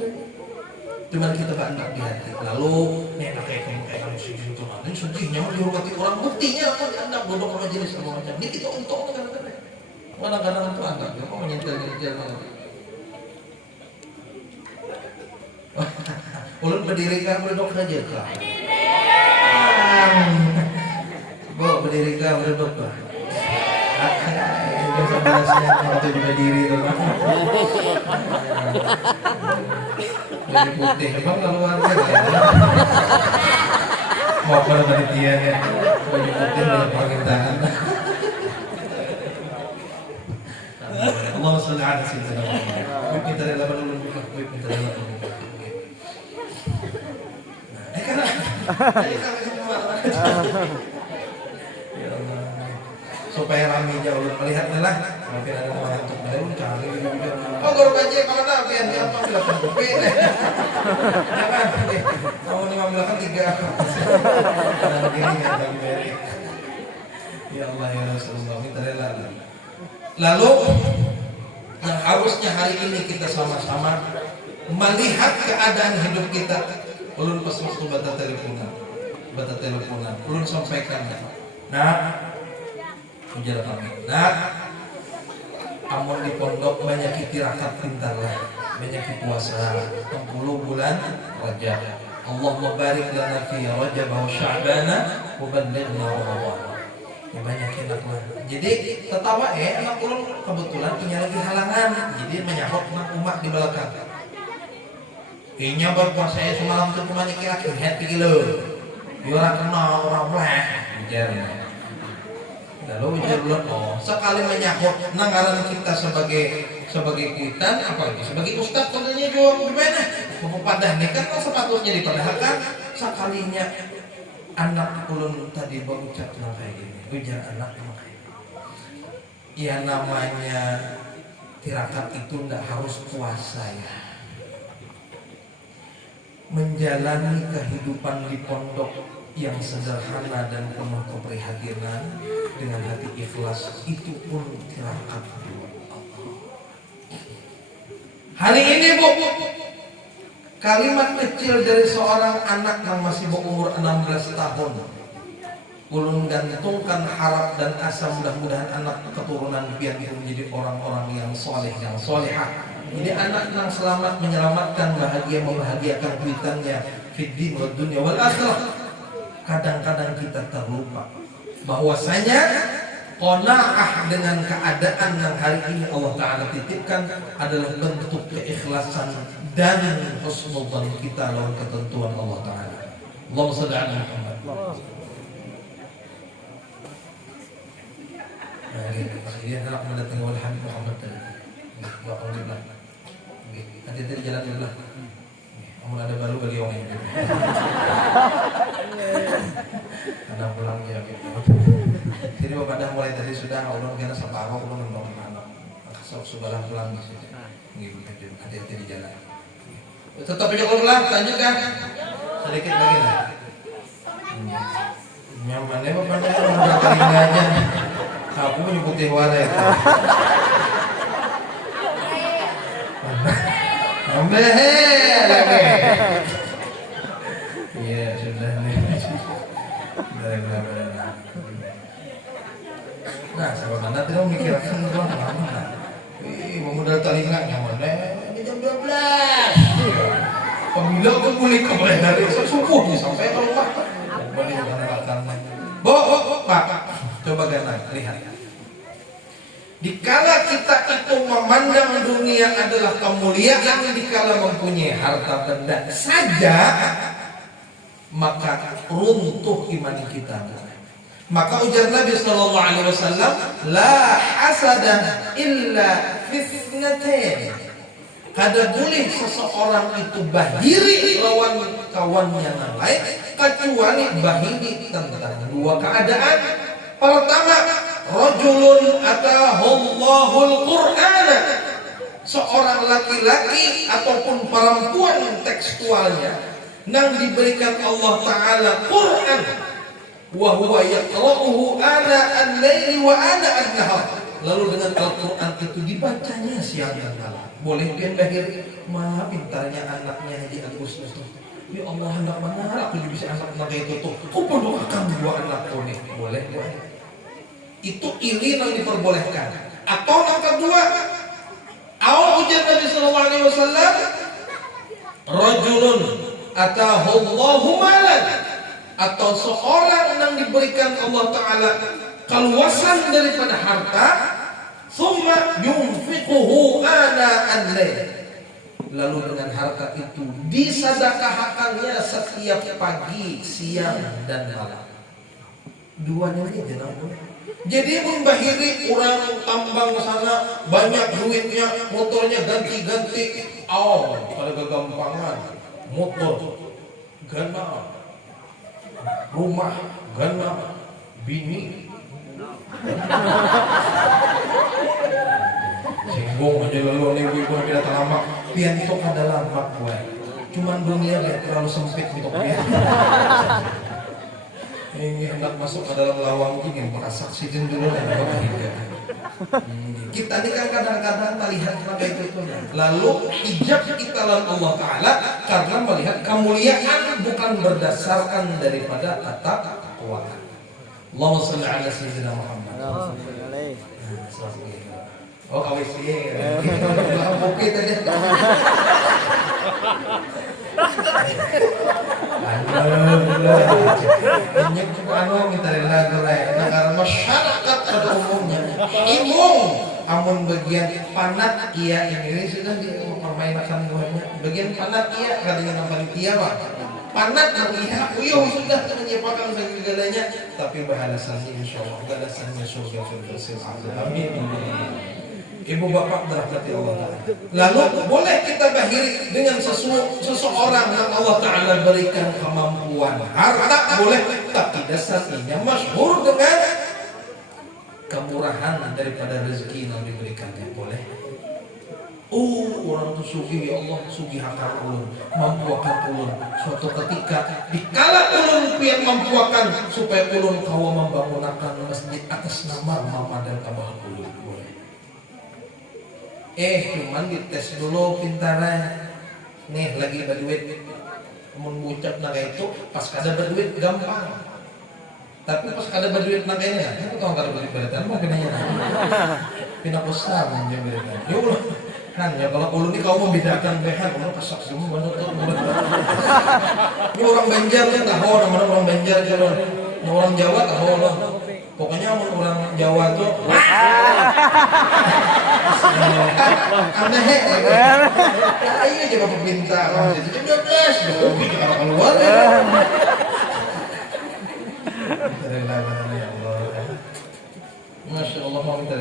Cuman kita gak enak di hati. Lalu nenek kayak kamu sujud tuh nanti sedihnya dihormati orang. Buktinya apa di anda bodoh sama jenis sama macam ini kita untung kadang-kadang. Kadang-kadang itu anda dia mau menyentil-nyentil banget. Ulun berdiri kan berdok saja kak. Bu berdiri kan berdok kak. Sebenarnya waktu juga diri tuh kan. Dari putih memang keluarga ya. Mau pada panitia ya. Baju putih banyak permintaan. Allah sholli ala sayyidina Muhammad. Minta dari laban ulun buka, minta dari laban. Nah, karena ya Allah. Supaya ramainya ulun melihatnya lah. Mungkin ada mengantuk baru cari gitu. Oh guru baca kalau tak pian dia apa bilang kopi deh. Jangan deh. Kamu 15 kan 3. Ada begini ya bagi beri. Ya Allah ya Rasulullah minta rela. Lalu yang harusnya hari ini kita sama-sama melihat keadaan hidup kita. Ulun pas waktu bata teleponan. Ulun sampaikan. Nah, ujar kami. Nah, amun di pondok banyak tirakat pintarlah, banyak puasa 60 bulan Rajab. Allahumma barik lana fi Rajab wa Sya'ban wa ballighna Ramadan. Ya banyak enaklah. Jadi tetawa anak ulun kebetulan punya lagi halangan. Jadi menyahut umat di belakang. Inya berpuasa semalam tuh cuma kira-kira happy kilo. Ora kena orang bleh. Ujarnya. Lalu ujar bulan sekali menyahut nangaran kita sebagai kuitan apalagi sebagai ustaz kodenya juga gimana mau padah nih kan sepatutnya dipadahkan sekalinya anak ulun tadi berucap kayak gini ujar anak makanya ya namanya tirakat itu ndak harus puasa ya menjalani kehidupan di pondok yang sederhana dan penuh keprihatinan dengan hati ikhlas itu pun tirakat hari ini bu kalimat kecil dari seorang anak yang masih berumur 16 tahun ulun gantungkan harap dan asa mudah-mudahan anak keturunan pian itu menjadi orang-orang yang soleh yang solehah jadi anak yang selamat menyelamatkan bahagia membahagiakan kuitannya fiddin wa dunya wal akhirah. Kadang-kadang kita terlupa bahwasanya qanaah dengan keadaan yang hari ini Allah Ta'ala titipkan adalah bentuk keikhlasan dan husnudzan kita lawan ketentuan Allah Ta'ala. Allahumma shalli ala Muhammad. Dia hendak mendatangi wali Habib Muhammad tadi. Bakal bilang, hati-hati jalan dulu. Amun ada baru bagi orang ini. Anak pulang ya gitu. Jadi bapak dah mulai tadi sudah ulun kena separuh ulun nembang anak. Sudah pulang di situ. Gitu hati-hati di jalan. Tetap aja kalau pulang lanjutkan. Sedikit lagi lah. Nyamannya bapak dah udah telinganya. Aku menyebut dewara itu. Ambil lagi. Iya sudah nih. Dari belakang. Nah, sahabat anda tidak memikirkan doang lama. Memudar telinga nyaman ini jam 12. Pemila pun boleh kembali dari subuh sampai ke rumah. Boleh mengatakan. Pak, coba ganang lihat. Dikala kita itu memandang dunia adalah kemuliaan, dikala mempunyai harta benda saja, maka runtuh iman kita. Maka ujar Nabi Sallallahu Alaihi Wasallam, la hasada illa fitnatain. Kada boleh seseorang itu bahiri lawan kawannya yang lain kecuali bahiri tentang dua keadaan. Pertama, rajulun atahallahul Qur'ana, seorang laki-laki ataupun perempuan tekstualnya yang diberikan Allah Ta'ala Quran, wa huwa yaqra'uhu ana al-laili wa ana an-nahar, lalu dengan Al-Quran itu dibacanya siang dan malam. Boleh pian lahir, maha pintarnya anaknya Haji Agus itu. Ya Allah, anak mana aku juga bisa anak itu tuh. Kau pun doakan dua anakku nih. Boleh. Itu iri yang diperbolehkan. Atau yang kedua, awal ujar Nabi Sallallahu Alaihi Wasallam, rajulun atahullahu malan, atau seorang yang diberikan Allah Ta'ala keluasan daripada harta, summa yunfiquhu ana al-lail, lalu dengan harta itu disedekahkannya setiap pagi, siang dan malam. Duanya ini jenang. Jadi membahiri orang tambang sana banyak duitnya, motornya ganti-ganti. Pada kegampangan, motor gana, rumah gana, bini singgung aja lalu nih ibu tidak terlama. Pian itu adalah mak gue. Cuman dunia lihat terlalu sempit untuk dia. Ini hendak masuk ke dalam lawang ingin merasaksi dulu dan bahagia. Kita ini kan kadang-kadang melihat kayak itu. Lalu hijab kita lawan Allah Ta'ala karena melihat kemuliaan bukan berdasarkan daripada takwa. Allahumma shalli ala sayyidina Muhammad. Oh kawis iya. Bukit aja. Ini anu kita lagu lain. Karena masyarakat pada umumnya imung, amun bagian panat iya ini sudah dipermainkan buahnya. Bagian panat iya kadang panitia pak. Panat iya, uyuh sudah menyiapkan segalanya. Tapi balasannya insyaallah balasannya surga firdaus. Amin. Ibu bapak dirahmati Allah. Lalu boleh kita bahiri dengan seseorang yang Allah Ta'ala berikan kemampuan harta, boleh, tapi dasarnya masyhur dengan kemurahan daripada rezeki yang diberikannya, boleh. Orang itu sugih, ya Allah sugih akar ulun, mampuakan ulun. Suatu ketika dikala ulun pian mampuakan supaya ulun kawa membangunakan masjid atas nama mama dan abah ulun, boleh. Cuman dites dulu pintarnya. Nih lagi berduit, mun bucap naga itu pas kada berduit gampang. Tapi pas kada berduit naga ini, aku tahu kada berduit beratan mah kenanya. Pindah besar aja beratan. Ya Allah, hanya kalau ulun ini kau membedakan behan, orang pasak semua menutup. Ini orang Banjar kan tahu, orang Banjar jalan. Orang Jawa tahu orang. Pokoknya orang Jawa tuh aneh. Ayo coba peminta itu 12 kopi kita keluar ya. Ya Allah. Masya Allah mau minta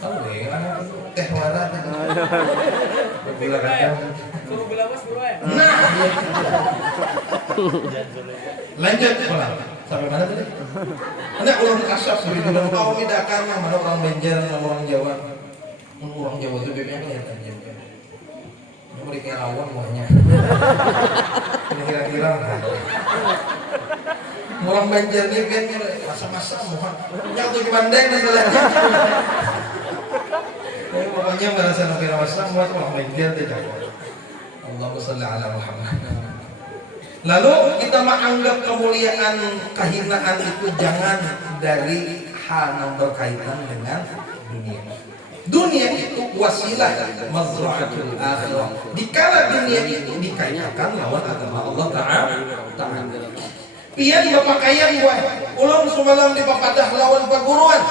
tahu ya teh warna gula kacang suruh gula mas dulu ya. Nah lanjut pulang sampai mana tadi? Ada orang kasar seperti bilang kau bedakan yang mana orang Banjar sama orang Jawa. Orang Jawa itu bebeknya kelihatan jauh. Mereka rawan semuanya. Kira-kira orang Banjar ini kan masa-masa muka nyatu di bandeng dan sebagainya. Pokoknya merasa nabi masa muat orang Banjar tidak. Allahumma shalli ala Muhammad. Lalu kita menganggap kemuliaan kehinaan itu jangan dari hal yang berkaitan dengan dunia. Dunia itu wasilah mazra'atul akhirah. Dikala dunia itu dikaitkan lawan agama Allah Ta'ala. Pian berpakaian buat ulang semalam di papadah lawan perguruan.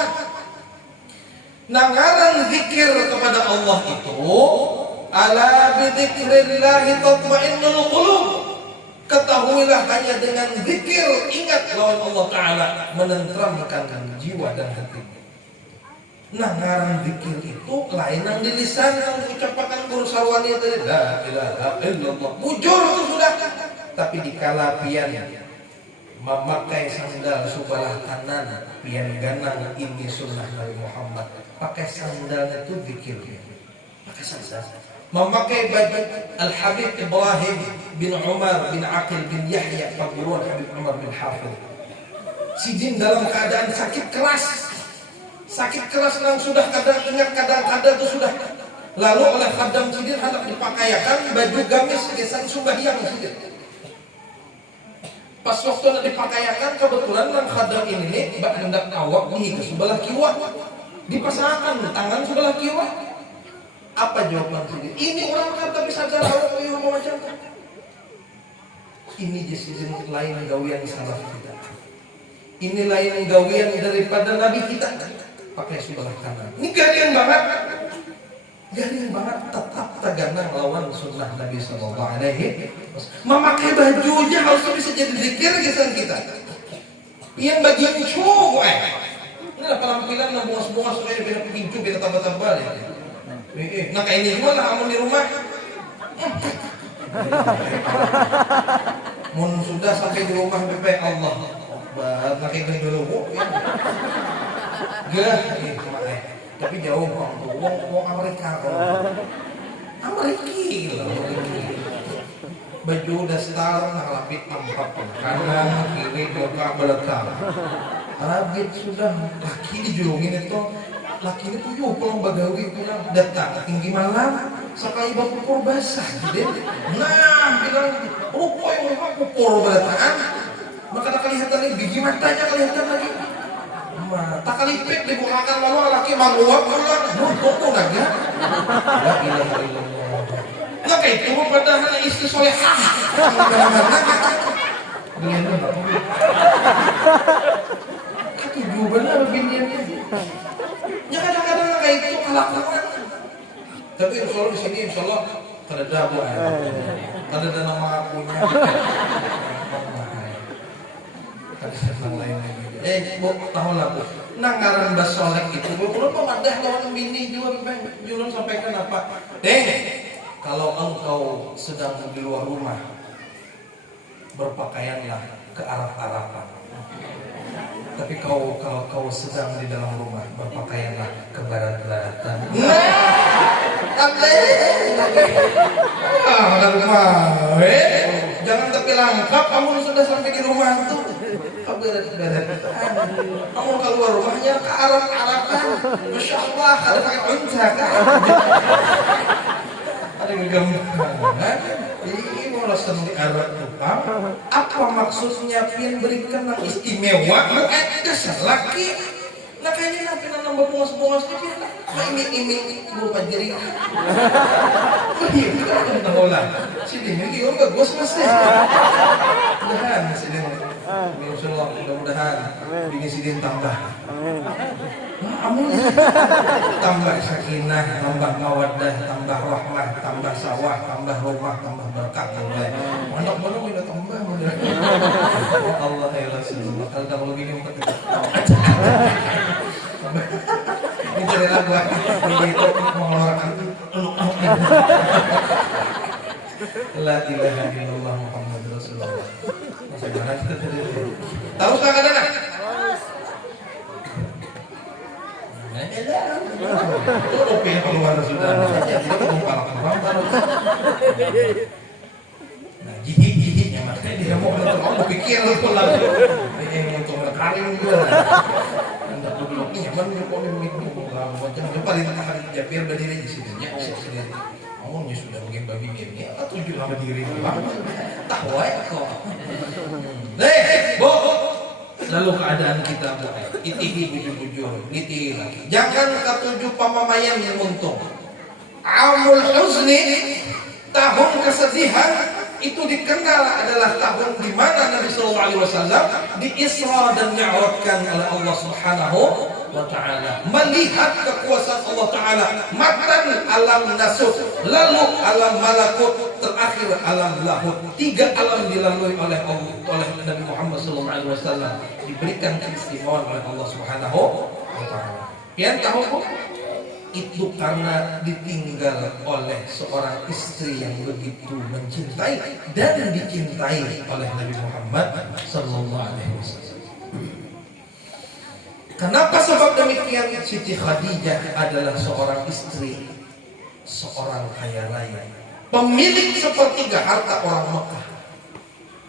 Nangaran zikir kepada Allah itu ala bidzikrillahi tatma'innul qulub. Ketahuilah hanya dengan zikir ingat lawan Allah Ta'ala menenteramkan jiwa dan hati. Nangaran zikir itu lain yang di lisan yang diucapkan guru sarwani tadi la ilaha illallah. Mujur itu sudah. Tapi dikala pian memakai sandal sebelah kanan pian ganang ini sunnah Nabi Muhammad. Pakai sandal itu zikir. Pakai sandal. Memakai baju Al-Habib Ibrahim bin Umar bin Aqil bin Yahya perguruan Habib Umar bin Hafidh. Sidin dalam keadaan sakit keras. Sakit keras yang sudah kadang ingat kadang-kadang itu sudah. Lalu oleh khadam Sidin hendak dipakaikan baju gamis gesan sembahyang Sidin. Pas waktu nak dipakaikan kebetulan nang khadam ini hendak awak di ke sebelah kiwa. Dipasangkan tangan sebelah kiwa. Apa jawaban Sidin? Ini orang kata bisa sadar awak di rumah macam tu. Ini Sidin lain gawian salaf kita. Ini lain gawian daripada Nabi kita. Pakai sebelah kanan. Ini garing banget. Garing banget tetap terganang lawan sunnah Nabi Sallallahu Alaihi Wasallam. Memakai bajunya harus bisa jadi zikir kesan kita. Yang bagian cowok ini lah penampilan yang bungas-bungas supaya beda pincu beda tambah-tambah ya. Nah kayak ini juga lah amun di rumah. Mun sudah sampai di rumah BP Allah. Nah kayak dulu. Gak, tapi jauh wong Amerika Amerika baju dasar ngalapit 4 kanan kiri belakang belakang Arabit sudah laki dijulungin itu laki ini tuh yuk pulang bagawi pulang datang tinggi malam sekali bapak basah gitu. Nah bilang rupo yang memang kupur berdatangan maka tak kelihatan lagi biji matanya kelihatan lagi. Tak kalipit dibukakan lalu laki manguap pulang nuntuk naga. La ilaha illallah. Nah kayak itu padahal istri solehah. Ketujuh benar biniannya. Ya kadang-kadang kayak itu kelakuan. Tapi insya Allah di sini insya Allah kada ada kada ada nama akunya. Kada ada lain lagi. Bu, tahu lah bu. Nangaran basolek itu, bu, pemadah lawan bini juga, julun sampaikan apa? Kalau engkau sedang di luar rumah, berpakaianlah ke arah-arahan. Tapi kalau kau sedang di dalam rumah, berpakaianlah ke barat-baratan. Jangan tapi lengkap, kamu sudah sampai di rumah tuh. Kamu keluar rumahnya ke arah-arahan. Masya Allah, ada pakai unta kan? Ada gegambaran. Ini mau langsung di arah tukang. Apa maksudnya pian berikan yang istimewa? Mu'edes laki. Nah kayaknya nanti nambah bungas-bungas ni pian. Nah ini berupa jari. Iya, kita akan tahu lah. Sini, ini juga bagus mas. Udahan, sini. mudah-mudahan bini sidin tambah. Amin. Tambah sakinah, tambah mawaddah, tambah rahmah, tambah sawah, tambah rumah, tambah berkah. Anak-anak udah tambah. Ya Allah ya Rasulullah. Kalau gini empat kita. Ini cari lagu begitu mengeluarkan La ilaha illallah Muhammad Rasulullah. Masih mana kita tadi? Tahu tak kadang? Itu oke keluar sudah. Jadi kepala orang. Nah, jihik-jihiknya makanya dia mau kalau pikir lu lagi. Ini untuk ngekarin juga. Anda perlu nyaman kok ini macam depan itu hari Jabir berdiri di sini ya sendiri. Ngomongnya sudah mungkin babi ini atau tujuh nama diri tahu ya kok. Bo. Lalu keadaan kita itihi bujur-bujur, niti lagi. Jangan ketujuh pamamayan yang untung. Amul huzni, tahun kesedihan itu dikenal adalah tahun di mana Nabi Sallallahu Alaihi Wasallam diisra dan mi'rajkan oleh Allah Subhanahu wa Ta'ala, melihat kekuasaan Allah Ta'ala, matan alam nasut, lalu alam malakut, terakhir alam lahut. 3 alam dilalui oleh Nabi Muhammad Sallallahu Alaihi Wasallam, diberikan keistimewaan oleh Allah Subhanahu wa Ta'ala. Yang tahu kok? Itu karena ditinggal oleh seorang istri yang begitu mencintai dan dicintai oleh Nabi Muhammad Sallallahu Alaihi Wasallam. Kenapa sebab demikian? Siti Khadijah adalah seorang istri, seorang kaya raya, pemilik sepertiga harta orang Mekah.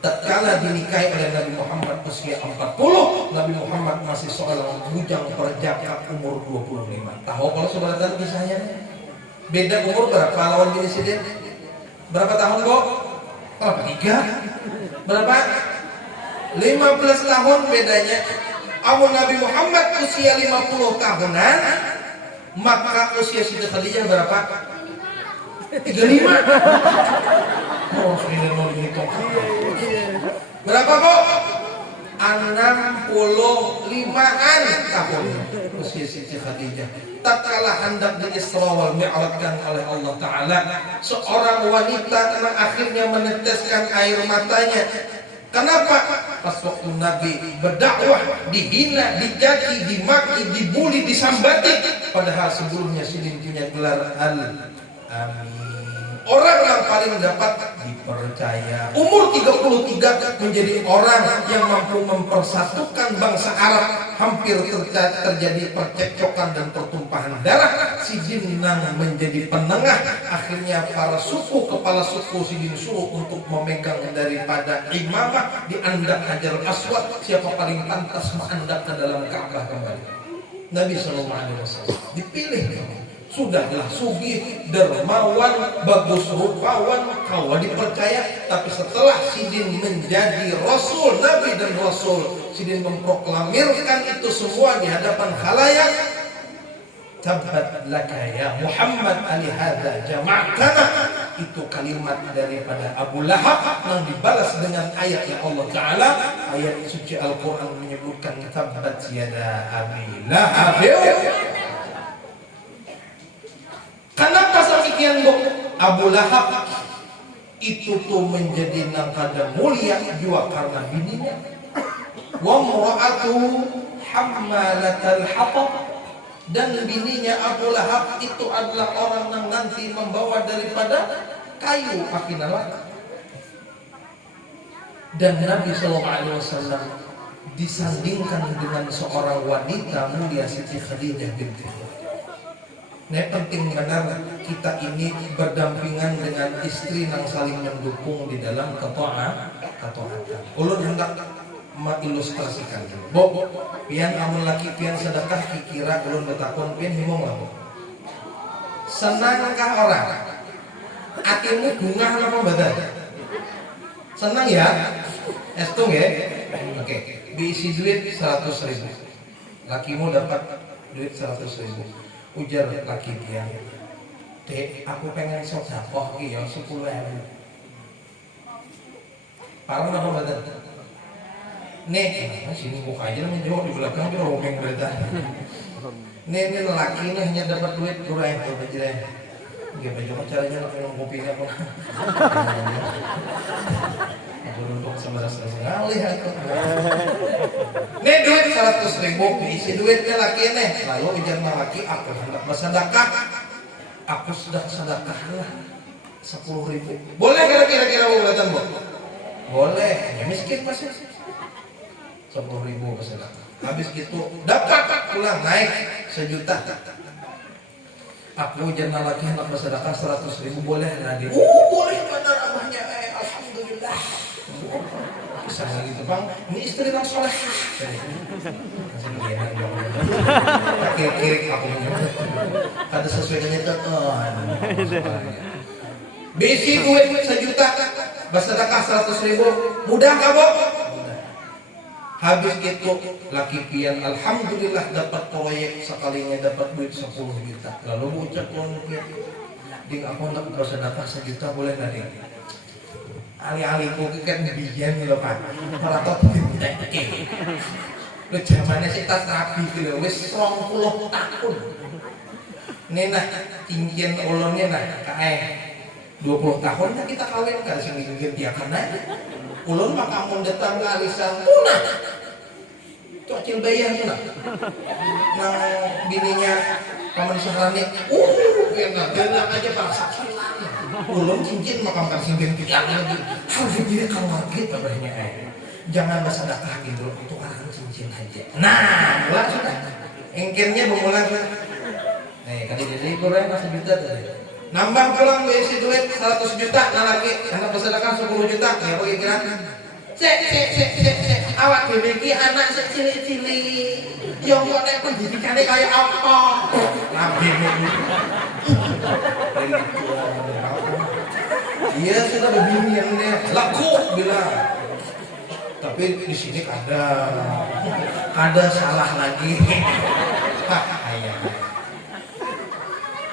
Tatkala dinikahi oleh Nabi Muhammad usia 40, Nabi Muhammad masih seorang bujang perjaka umur 25. Tahu kalau saudara tahu kisahnya? Beda umur berapa lawan bini sidin? Berapa tahun kok? Berapa? 3? Berapa? 15 tahun bedanya. Awal Nabi Muhammad usia 50 tahunan, maka usia Siti Khadijah berapa? 35. Oh, ini mau dihitung. Berapa kok? 65-an tahun usia Siti Khadijah. Tatkala hendak diisra wal mi'rajkan oleh Allah Ta'ala, seorang wanita yang akhirnya meneteskan air matanya. Kenapa? Pas waktu Nabi berdakwah, dihina, dicaci, dimaki, dibuli, disambati. Padahal sebelumnya Sidin punya gelar Al-Amin, orang yang paling dapat dipercaya. Umur 33 menjadi orang yang mampu mempersatukan bangsa Arab. Hampir terjadi percekcokan dan pertumpahan darah. Sidin menjadi penengah. Akhirnya para suku, kepala suku Sidin suruh untuk memegang daripada imamah di andak Hajar Aswad. Siapa paling pantas menandak ke dalam Ka'bah kembali? Nabi SAW dipilih. Sudahlah sugih, dermawan, bagus rupawan, kau dipercaya. Tapi setelah Sidin menjadi Rasul, Nabi dan Rasul, Sidin memproklamirkan itu semua di hadapan khalayak. Tabbat laka ya Muhammad alihada jama'tana. Itu kalimat daripada Abu Lahab yang dibalas dengan ayat yang Allah Ta'ala. Ayat suci Al-Quran menyebutkan tabbat yada Abi Lahab. Kenapa semikian bu? Abu Lahab itu tuh menjadi nangkada mulia juga karena bininya. Wa mra'atu hammalatal hatab, dan bininya Abu Lahab itu adalah orang yang nanti membawa daripada kayu api neraka. Dan Nabi SAW disandingkan dengan seorang wanita mulia Siti Khadijah binti Khuwailid. Ini penting benar kita ini berdampingan dengan istri yang saling mendukung di dalam ketaatan. Ulun hendak mengilustrasikan. Bo, pian amun laki pian sedekah kikira ulun betakon pian himong lah. Senangkah orang? Atimu gungah apa badan? Senang ya? Estung ya? Oke, diisi duit 100.000. Lakimu dapat duit 100.000. Ujar laki dia, Dek, aku pengen sodakoh ki ya 10.000. Parang apa badan? Nih, sini buka aja namanya jauh di belakang dia romeng berita. Nih lelaki nih hanya dapat duit kurang tuh aja. Gimana caranya nak minum kopinya apa? Aku duduk sama rasa sekali aku. Nih duit 100.000 isi duitnya laki nih. Lalu ujar laki aku hendak bersedekah. Aku sudah sedekah lah 10.000. Boleh kira-kira datang bu? Boleh. Ya miskin masih. 10.000 bersedekah. Habis gitu dapat pulang naik 1.000.000. Aku jangan lagi hendak bersedekah 100.000 boleh nggak dia? Boleh benar abahnya. Alhamdulillah. Bisa gitu bang. Ini istri bang soleh. Masih begini dong. Kiri aku ada sesuai dengan teton. Bisi duit 1.000.000 bersedekah 100.000 mudah nggak bu? Habis itu laki pian alhamdulillah dapat proyek sekalinya dapat duit 10 juta. Lalu ucap pian, ding aku hendak bersedekah 1 juta boleh nggak ding? Ali-ali ku kan bijan lho Pak. Maratot ditek. Lu zamane sik tas rabi ku lho wis 20 tahun. Nenah cincin ulunnya nah kae 20 tahun kan kita kawin kan sing digantiakan aja. Ulun maka mun datang ke alisan punah. Cocil bayar tuh nah. Nang bininya paman Sahrani. Genak aja paksa. Ulun cincin makam kan singkin kita lagi. Harus dia kalau lagi kabarnya jangan bersedekah gitu untuk orang cincin aja. Nah, mulai sudah. Engkirnya bermula. Nih, kali jadi kurang masih juta tadi. Nambah pulang isi duit 100 juta nah lagi anak bersedekah 10 juta ya bagi kira awak bebeki anak cili-cili yang kok nek pendidikannya kayak apa nabi iya sudah begini yang dia laku bilang tapi di sini ada salah lagi ayah.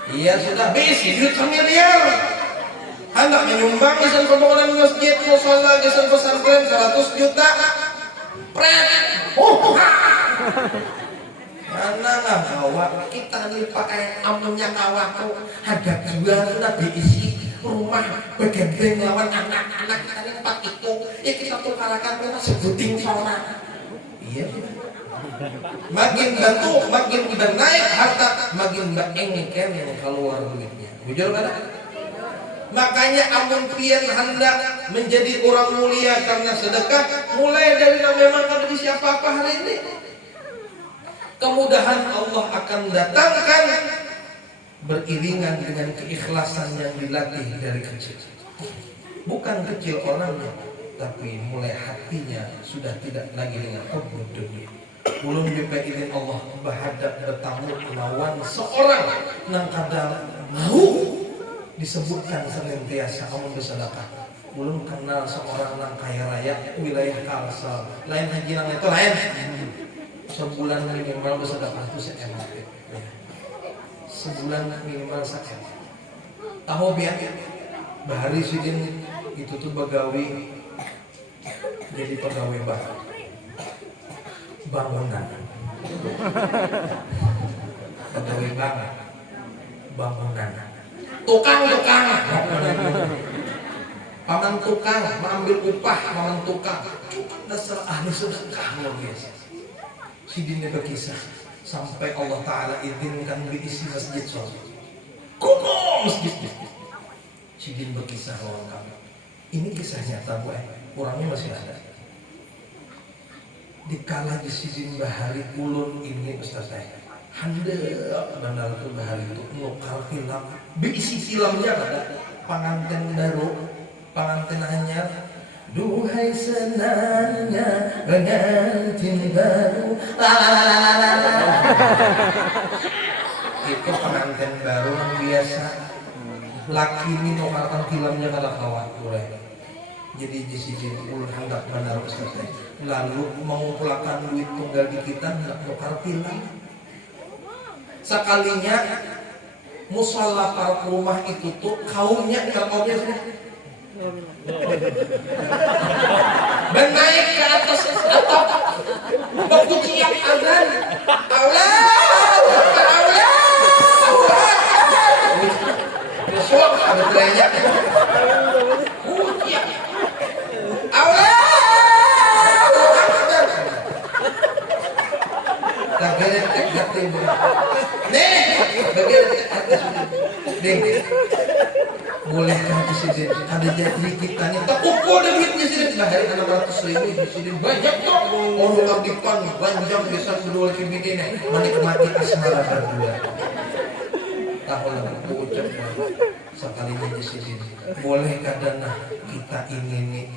Iya sudah bisi duit miliar. Hendak menyumbang desain pembangunan masjid, musola, desain pesantren 100 juta. Pret. Mana nggak bawa kita nih pakai amunnya kawaku. Ada jual sudah diisi rumah bergendeng lawan anak-anak kita nih 4 itu. Ya kita tukarakan kita sebuting soalnya. Iya. Makin bantu, makin udah naik harta, makin mbak engken yang keluar duitnya. Bujur kan? Makanya amun pian hendak menjadi orang mulia karena sedekah, mulai dari memang kada bisa apa-apa hari ini. Kemudahan Allah akan datangkan beriringan dengan keikhlasan yang dilatih dari kecil. Bukan kecil orangnya, tapi mulai hatinya sudah tidak lagi dengan hubbud dunia. Ulun bimpe izin Allah berhadap bertamu lawan seorang nang kadang mau disebutkan senantiasa amun bersedekah. Ulun kenal seorang nang kaya raya wilayah Kalsel. Lain haji nang itu lain. Sebulan minimal bersedekah itu seemat. Sebulan minimal sakit. Tahu biar bahari sidin itu tuh begawi jadi pegawai bangunan pegawai bangunan tukang paman tukang mengambil upah paman tukang dasar ahli sedekah luar biasa. Sidinnya berkisah sampai Allah Ta'ala izinkan diisi masjid sholat kuno masjid. Sidin berkisah lawan kami ini kisah nyata bu orangnya masih ada. Dikala di sidin bahari ulun ini Ustaz handap benar tuh bahari itu nukar film berisi filmnya ada pengantin baru pengantin anyar duhai senangnya pengantin baru itu pengantin baru yang biasa laki ini nukarkan filmnya kada kawat boleh. Jadi di sini ulun hendak benar Ustaz lalu mengumpulkan duit tunggal di kita hendak nukar film. Sekalinya musola para rumah itu tuh kaumnya sudah dan naik ke atas atap Waktu siap azan, Allah, besok ada teriak, Allah, bagian hati, nih, bagian hati, nih, bolehkah presiden ada jadi kita nih, tak pukul duit presiden, bahaya 600.000 presiden banyak kok, orang di pan, panjang bisa berdua lebih nih, menikmati asmara berdua. Tahun ucap sekalinya presiden, bolehkah dana kita ingin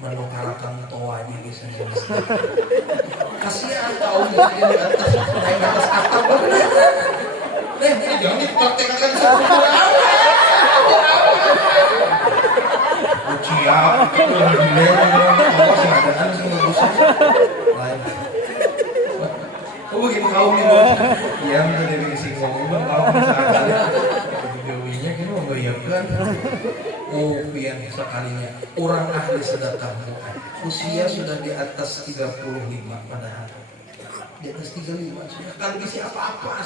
menukarkan toanya di sana? Kasihan tahu di atas naik atas atap benar. Jangan dipraktekkan seperti siap, itu lebih lewat, kalau silakan semua busuk. Lain. Oh begini kaum nih bos? Iya, udah dari singgung bang kaum misalnya. Videonya ini membayangkan. Oh, pian sekalinya orang ahli sedekah usia sudah di atas 35 padahal di atas 35 sudah kan bisa apa-apa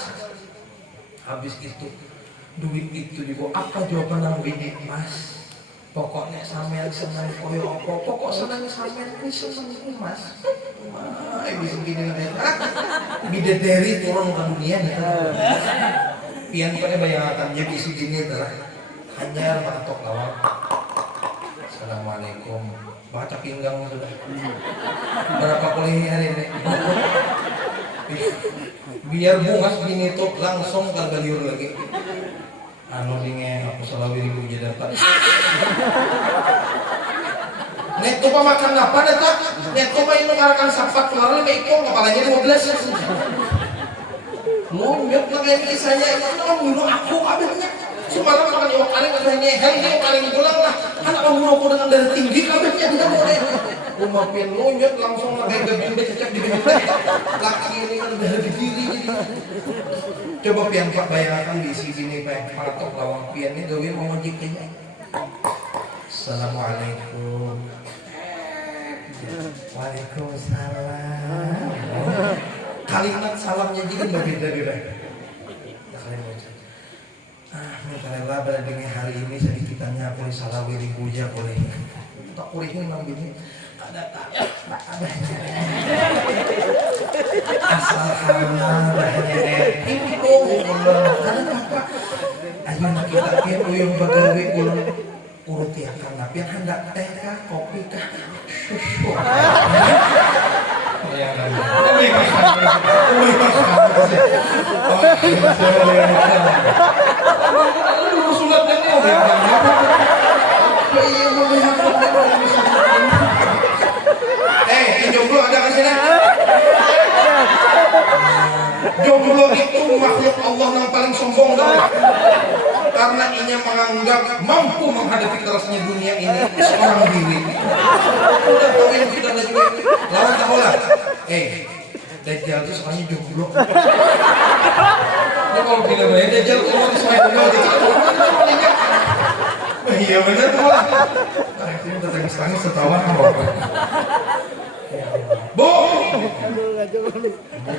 habis itu duit itu juga apa jawaban nang bini mas pokoknya sampean senang koyo apa pokok senang sampean ku seneng mas bisa gini bidadari turun ke dunia nih pian pada bayangkan jadi isi gini adalah hanya matok lawak. Assalamualaikum. Baca pinggang sudah. Berapa kuliah hari ini? Biar bungas bini tuh langsung kagaliur lagi. Anu dinge aku selalu ribu jadi dapat. Nek tuh makan apa dah tak? Nek tuh main mengarahkan sapat kemarin mek ikut kepalanya 15. Lu nyok lagi kisahnya itu minum aku kabehnya. Semalam makan iwak karing katanya hei iwak karing pulang lah anak kamu aku dengan darah tinggi kabehnya tidak boleh rumah pian lonjot langsung kayak gabing udah cecek di bibir laki ini kan udah di diri coba pian pak bayangkan di sini pak patok lawang pian ini gawin mau ngojek kayaknya Assalamualaikum Waalaikumsalam kalimat salamnya juga berbeda-beda minta pada dengan hari ini sedikitnya boleh salah wiri puja boleh tak boleh memang begini ada tak asal banyak ini dong ada apa ayo nak kita pian uyung bagawe ulun urut ya karena pian hendak teh kah kopi kah susu yang lain jomblo ada kan sini? Jomblo itu makhluk Allah yang paling sombong karena inya menganggap mampu menghadapi kerasnya dunia ini seorang diri. Udah kawin sudah lagi lawan tak bola. Dajjal itu soalnya jomblo. Ini kalau bilang banyak Dajjal keluar di soalnya jomblo gitu. Iya benar tuh lah. Ini udah tangis-tangis setawa apa? Bu,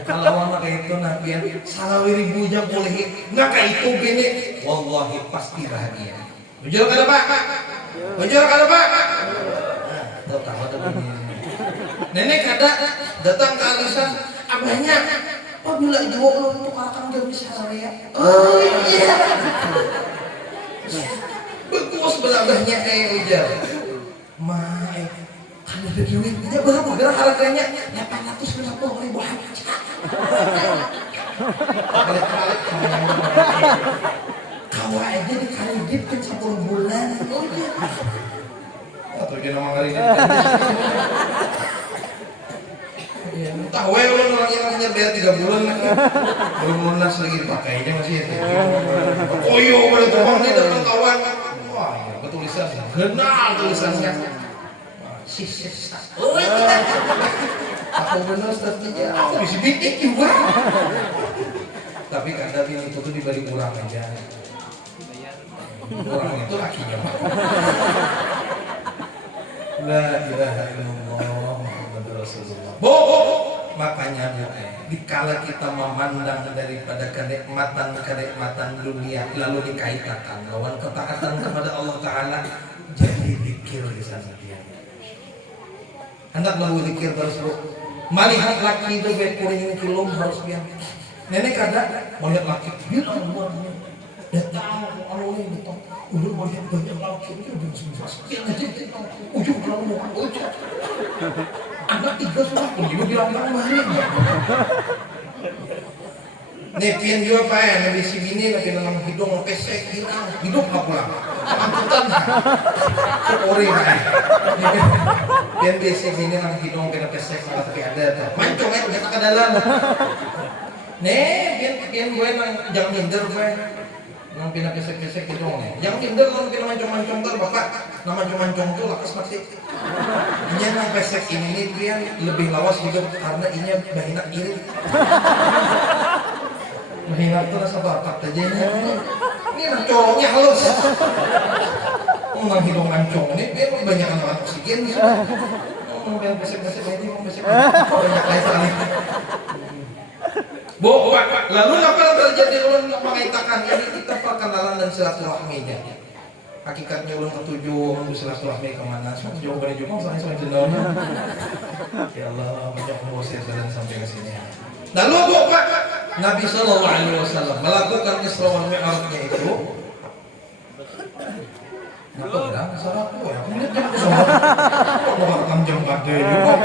kalau anak itu nabian salah wiri buja boleh nggak kayak itu gini, wallahi pasti bahagia. Bujur kada pak, bujur kada pak. Tahu tahu tuh begini. Nenek kada datang ke alisan, abahnya, apabila jual lo untuk akan gak bisa saya. Oh iya. Begus belabahnya ujar. Mai. Ada duit, dia berapa gerak harganya? 850.000 aja. Balik-balik kau aja dikali dip kan 10 bulan. Atau dia nama kali ini. Tahu ya orang yang biar 3 bulan belum lunas lagi dipakainya masih itu. Oh iya, boleh tuh ini datang kawan. Wah, ya ketulisan, kenal tulisannya. Sisa. Oh iya. Aku benar sepertinya. Aku bisa bikin juga. Tapi kadang yang itu tuh dibalik kurang aja. Kurang itu lakinya. La ilaha illallah Muhammadur Rasulullah. Bo, Makanya dikala kita memandang daripada kenikmatan dunia lalu dikaitkan lawan ketaatan kepada Allah Ta'ala, jadi zikir di sana dia. Hendak lalu zikir terus bro. Melihat laki itu kuring kilom harus biar. Nenek kada melihat laki, bilang Allah, dia tahu Allah ini betul. Udah melihat banyak laki itu udah sakit aja. Ujung kalau mau ujung. Anak 3 sudah pun juga bilang balik. Nih pian juga pak ya, nabi si bini lagi dalam hidung pesek hidup apa pulang, angkutan, ori pak. Pian di si bini dalam hidung kena pesek salah tapi ada, mancung kita ke dalam. Nih pian gue nang jangan minder gue, nang pindah pesek hidung nih, jangan minder nang pindah mancung tuh bapak, nama mancung tuh lakas masih. Inya nang pesek ini nih pian lebih lawas hidup karena inya bahina iri. Mahina itu rasa bapak aja ini nang corongnya halus. Nang hidung mancung ini dia banyak anak oksigen. Mau pesek ini mau pesek banyak lain sekali. Lalu apa yang terjadi ulun mengaitakan ini kita perkenalan dan silaturahminya. Hakikatnya ulun ketujuh silaturahmi kemana? Jauh dari Jumong saya jendelnya. Ya Allah, banyak proses jalan sampai ke sini. Lalu Nabi Sallallahu Alaihi Wasallam melakukan Isra wal Mi'rajnya itu. Apa bilang? Salah aku ya. Ini jam mau rekam jam ada juga.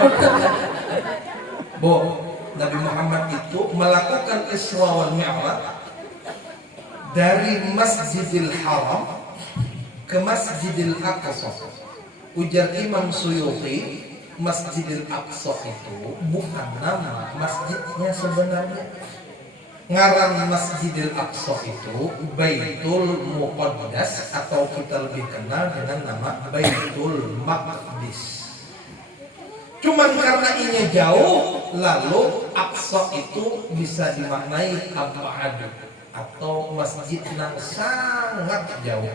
Nabi Muhammad itu melakukan Isra wal Mi'raj dari Masjidil Haram ke Masjidil Aqsa. Ujar Imam Suyuti, Masjidil Aqsa itu bukan nama masjidnya sebenarnya. Ngaran Masjidil Aqsa itu Baitul Muqaddas atau kita lebih kenal dengan nama Baitul Maqdis. Cuman karena ini jauh, lalu Aqsa itu bisa dimaknai abad atau masjid yang sangat jauh.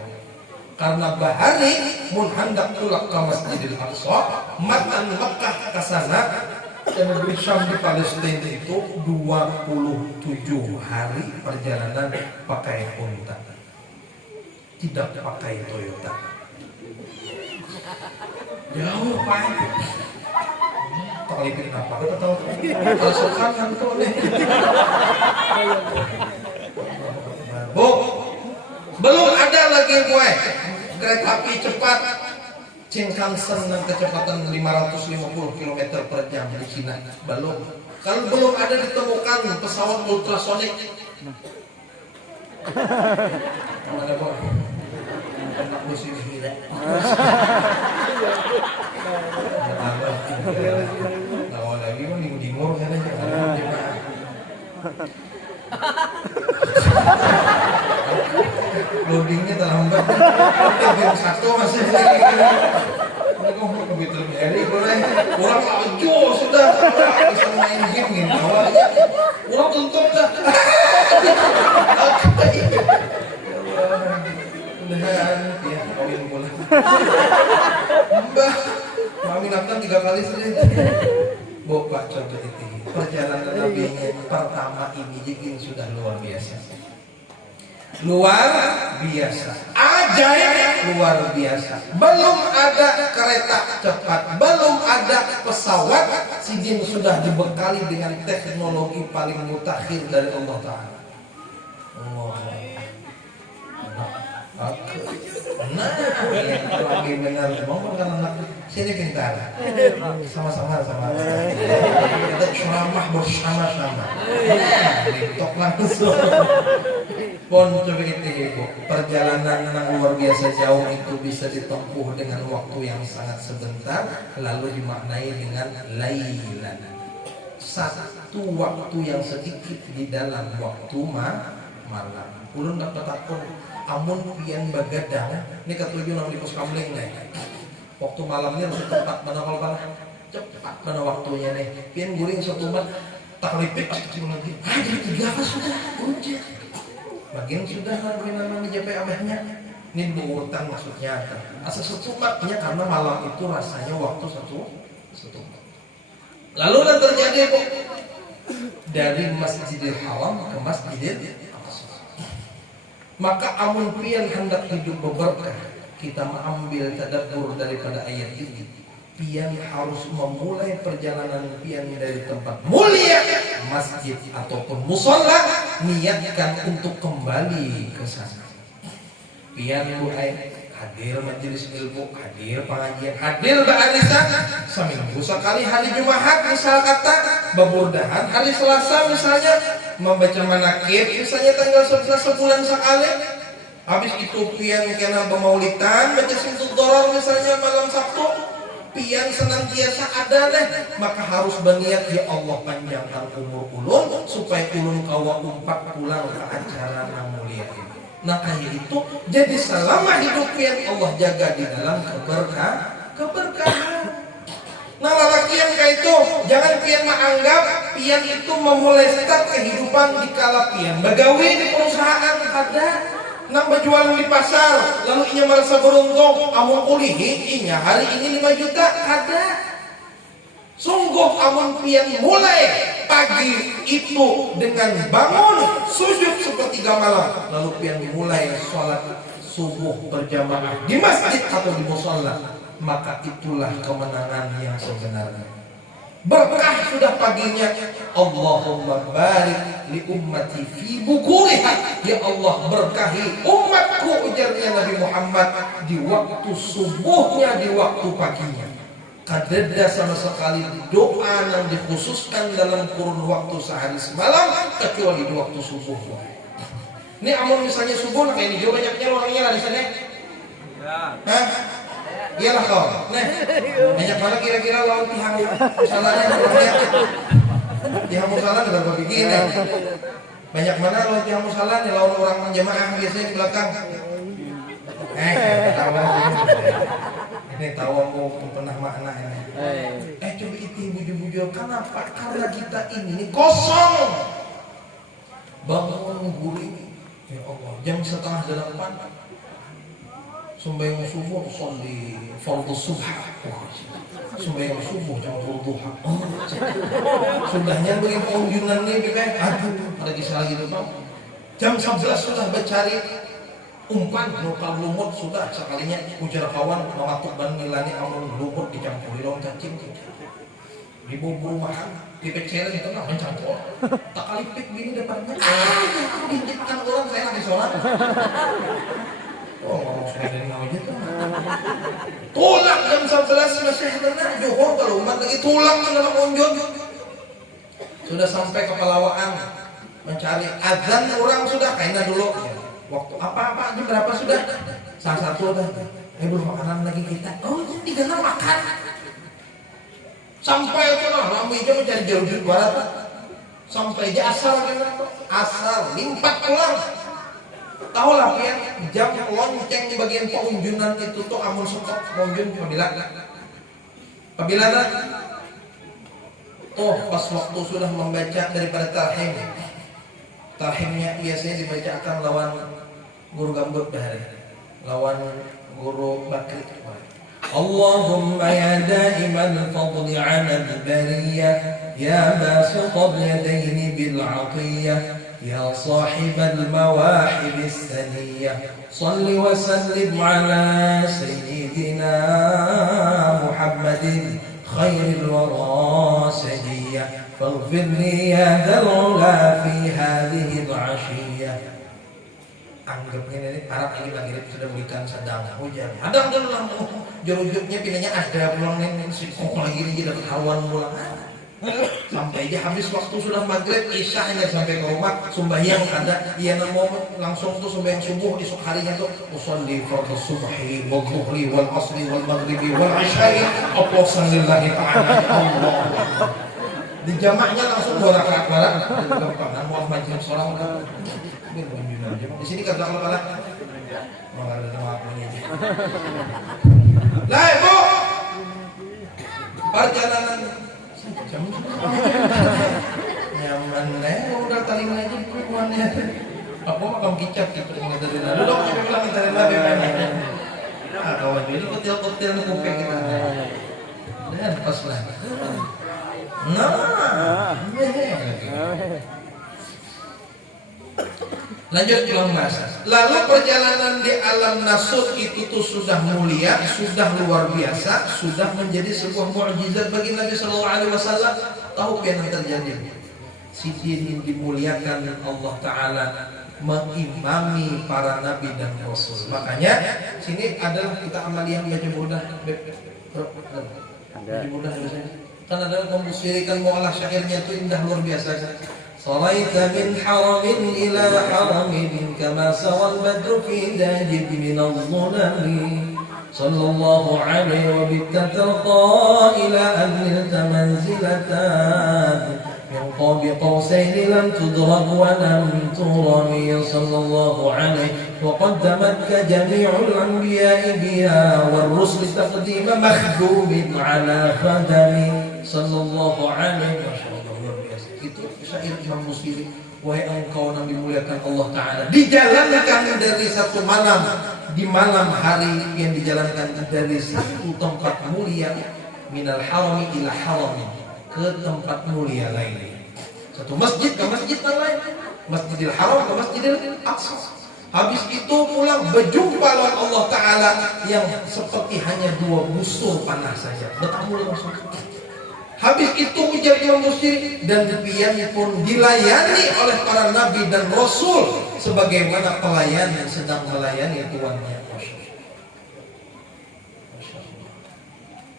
Karena bahari mun hendak tulak ke Masjidil Aqsa, matan Mekah ke sana dan negeri Syam di Palestina itu 27 hari perjalanan pakai unta. Tidak pakai Toyota. Jauh Pak. Talipin apa? Kita tahu. Pasukan hantu nih. Belum ada lagi gue kereta api cepat Shinkansen dengan kecepatan 550 km per jam di Cina. Belum. Kalau belum ada ditemukan pesawat ultrasonik. Mana Bang? Enak musim gila. Nah, lagi mah dimur kan aja. Loadingnya terlambat. Yang satu masih ini kok mau begitu dari boleh kurang laju sudah bisa main game gitu awalnya kurang tutup dah. Udahan ya kawin pula. Mbah kami nonton 3 kali saja. Bapak contoh itu perjalanan Nabi pertama ini jigin sudah luar biasa. Luar biasa, ajaib luar biasa. Belum ada kereta cepat, belum ada pesawat, sidin sudah dibekali dengan teknologi paling mutakhir dari Allah Ta'ala. Nah, lagi benar ngomong kan anak sini pintar, sama-sama kita ceramah bersama-sama. TikTok langsung. Pon coba kita ibu, perjalanan yang luar biasa jauh itu bisa ditempuh dengan waktu yang sangat sebentar, lalu dimaknai dengan lailan. Satu waktu yang sedikit di dalam waktu malam. Ulun dapat takut, amun pian bagadang, ini ketujuh nang di pos kamling nih. Waktu malamnya harus tepat mana kalau cepat mana waktunya nih. Pian guring satu mat, tak lipik kecil lagi. Ada 3 sudah kunci. Bagian sudah namanya JP abahnya. Ini berurutan maksudnya. Asa setumatnya karena malam itu rasanya waktu satu. Lalu yang terjadi dari Masjidil Haram ke Masjidil Aqsa. Maka amun pian hendak hidup berberkah, kita mengambil tadabbur daripada ayat ini. Pian harus memulai perjalanan pian dari tempat mulia masjid ataupun musola, niatkan untuk kembali ke sana. Pian mulai hadir majelis ilmu, hadir pengajian, hadir ba'arisan seminggu sekali, hari Jumat misal kata beburdahan, hari Selasa misalnya membaca manakib misalnya tanggal 11 sebulan sekali. Habis itu pian kena bermaulidan, baca simtud doror misalnya malam Sabtu, pian senantiasa ada deh. Maka harus berniat, ya Allah panjangkan umur ulun supaya ulun kawa umpat pulang ke acara yang mulia ini. Nah kayak itu, jadi selama hidup pian Allah jaga di dalam keberkahan. Nah lalaki yang kayak itu, jangan pian menganggap pian itu memulai start kehidupan di kala pian begawi di perusahaan. Ada nang berjualan di pasar, lalu inya merasa beruntung, amun kulihi inya hari ini 5 juta. Ada. Sungguh amun pian mulai pagi itu dengan bangun sujud sepertiga malam, lalu pian mulai sholat subuh berjamaah di masjid atau di musola, maka itulah kemenangan yang sebenarnya. Berkah sudah paginya. Allahumma barik li ummati fi bukuriha. Ya Allah berkahi umatku, ujarnya Nabi Muhammad, di waktu subuhnya, di waktu paginya. Kadeda sama sekali doa yang dikhususkan dalam kurun waktu sehari semalam kecuali di waktu subuh. Ini amun misalnya subuh kayak ini juga banyaknya orangnya lah di sana. Hah? Iyalah kau. Nah, banyak mana kira-kira lawan tihang musalahnya orangnya. Tihang musalah berapa bikin ya? Banyak mana lawan tihang musalah nih lawan orang menjamaah biasanya di belakang. Tahu. Ini tahu aku pernah makna ini. Coba itu bujur-bujur. Kenapa? Karena kita ini kosong. Bangun guri. Ya Allah, jam 7:30 sembahyang subuh, sholli fardhu subuh. Sembahyang subuh jam 12:00. Sudahnya bagi pengunjungan nih, aduh, ada kisah gitu Pak. Jam 11 sudah bercari umpan lokal lumut sudah sekalinya ujar kawan mematuk ban nilani amun lumut dicampuri lawan cacing di bubur rumahan di peceran itu nggak mencampur tak kali pik gini depannya diinjekkan orang saya lagi sholat. Ngomong sepeda aja tuh tulang jam 11 masih benar johor kalau umat lagi tulang dalam unjun sudah sampai ke Pelawaan mencari azan orang sudah kayaknya dulu waktu apa jam berapa sudah? Salah satu dah. Belum makanan lagi kita. Oh, jam 3 makan. Sampai itu lah, ramai aja mencari jauh-jauh barat. Sampai aja asal kan? Asal limpat pulang. Tahu lah ya, jam lonceng di bagian pengunjunan itu tuh amun stop pengunjun apabila pas waktu sudah membaca daripada tarhim. Tarhimnya biasanya dibacakan lawan guru gambut bahari, lawan guru bakri. Allahumma ya daimal fadli 'ala al-bariyah ya basital yadaini bil 'atiyah ya sahibal mawahib as-saniyah salli wa sallim 'ala sayyidina Muhammadin khairil wara sayyidiyah faghfir li ya dzal 'ula fi hadhihi al-'ashiyah. Anggapnya ini Arab lagi maghrib sudah berikan sedang hujan. Ada dalam jurujuknya pilihnya ada pulang nih si kok lagi ini dapat hawan pulang. Sampai aja habis waktu sudah maghrib isya hanya sampai ke rumah sembahyang ada dia mau langsung tuh sembahyang subuh esok harinya tuh usolli fardhu subhi wal dhuhri wal asri wal maghribi wal isya'i aqwasan lillahi ta'ala Allah. Di jamaknya langsung 2 rakaat barang gampang mau macam salam kan. Di sini kagak kalah. Mau ada nama apa ini? Lah, Bu. Perjalanan jam nyaman deh, udah tali aja kuannya. Apa kamu kicap gitu dari lalu dong coba bilang dari lalu mana. Kawan ini kutil-kutil kuping kita. Dan pas lah. Nah, Lanjut ulang bahasa. Lalu perjalanan di alam nasut itu tuh sudah mulia, sudah luar biasa, sudah menjadi sebuah mukjizat bagi Nabi Sallallahu Alaihi Wasallam. Tahu apa yang terjadi? Sidin dimuliakan Allah Taala, mengimami para nabi dan rasul. Makanya sini adalah kita amaliyah baca mudah. Baca mudah biasanya. Kan ada memusyrikan mu'alah syairnya itu indah luar biasa kan. Salaita min haramin ila haramin kama sawal badru fi dajib min al-zulami sallallahu alaihi wa bitta tarqa ila anilta manzilatan min qabi qawsaini lam tudrak wa lam turami sallallahu alaihi wa qaddamatka jami'ul anbiya'i biha wal rusul taqdima makhdubin ala khadami sallallahu alaihi wa itu syair Imam Busiri. Wahai engkau yang dimuliakan Allah Ta'ala, dijalankan dari satu malam, di malam hari yang dijalankan dari satu tempat mulia, minal harami ila harami, ke tempat mulia lain, satu masjid ke masjid lain, Masjidil Haram ke Masjidil Aqsa. Habis itu pulang berjumpa dengan Allah Ta'ala yang seperti hanya dua busur panah saja, bertemu langsung. Habis itu ujar Imam Busiri, dan demikian pun dilayani oleh para nabi dan rasul sebagaimana pelayan yang sedang melayani tuannya.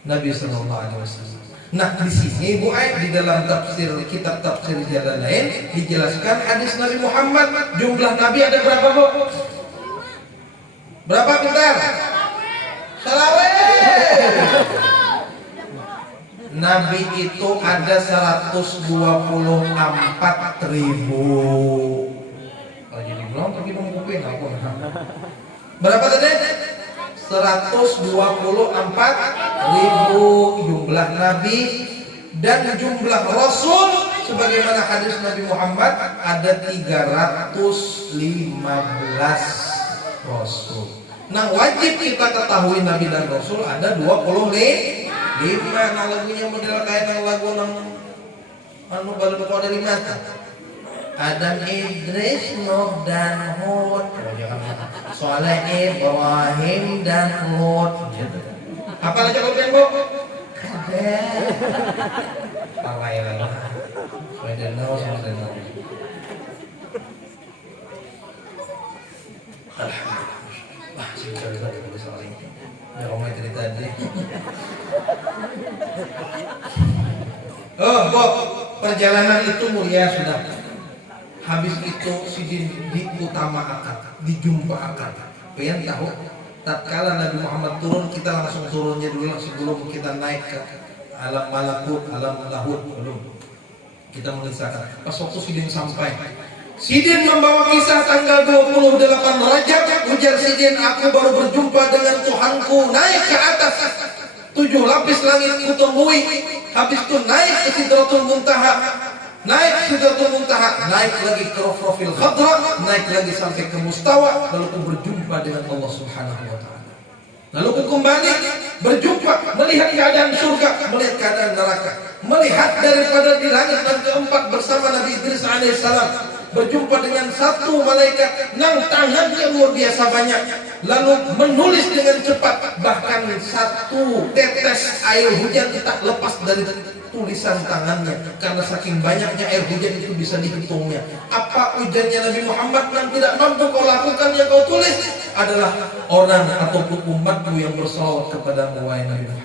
Nabi Sallallahu Alaihi Wasallam. Nah di sini Bu Ain di dalam tafsir kitab tafsir Jalalain dijelaskan hadis Nabi Muhammad. Jumlah nabi ada berapa Bu? Berapa bentar? Salawat. Nabi itu ada 124.000. Kalau jadi belum pergi mengupin aku. Berapa tadi? 124.000 jumlah Nabi, dan jumlah Rasul sebagaimana hadis Nabi Muhammad ada 315 Rasul. Nah wajib kita ketahui Nabi dan Rasul ada 25. Nah lagunya model kayak lagu anu baru ada 5. Adam, Idris, Nuh dan Hud. Soleh, Ibrahim dan Hud. Apa aja kalian Bu? Ada. Apa ya lah? Alhamdulillah. Wah, sudah ada soal ini. Ya kamu cerita deh. Oh, Bob, perjalanan itu mulia sudah. Habis itu sidin diutamakan, dijumpakan. Kalian tahu, tatkala Nabi Muhammad turun, kita langsung turunnya dulu sebelum kita naik ke alam malakut, alam lahut belum. Kita mengisahkan. Pas waktu sidin sampai, sidin membawa kisah tanggal 28 Rajab. Ujar sidin, aku baru berjumpa dengan Tuhanku, naik ke atas 7 lapis langit kutemui. Habis itu naik ke Sidratul Muntaha, naik Sidratul Muntaha, naik lagi ke Rafrafil Khadra, naik lagi sampai ke Mustawa, lalu aku berjumpa dengan Allah Subhanahu wa Ta'ala. Lalu aku kembali berjumpa, melihat keadaan surga, melihat keadaan neraka, melihat daripada di langit yang keempat bersama Nabi Idris alaihissalam, berjumpa dengan satu malaikat yang tangannya luar biasa banyak, lalu menulis dengan cepat, bahkan satu tetes air hujan tak lepas dari tulisan tangannya, karena saking banyaknya air hujan itu bisa dihitungnya. Apa ujarnya Nabi Muhammad yang tidak mampu kau lakukan yang kau tulis adalah orang ataupun umatmu yang bersalawat kepada wahai Nabi Muhammad.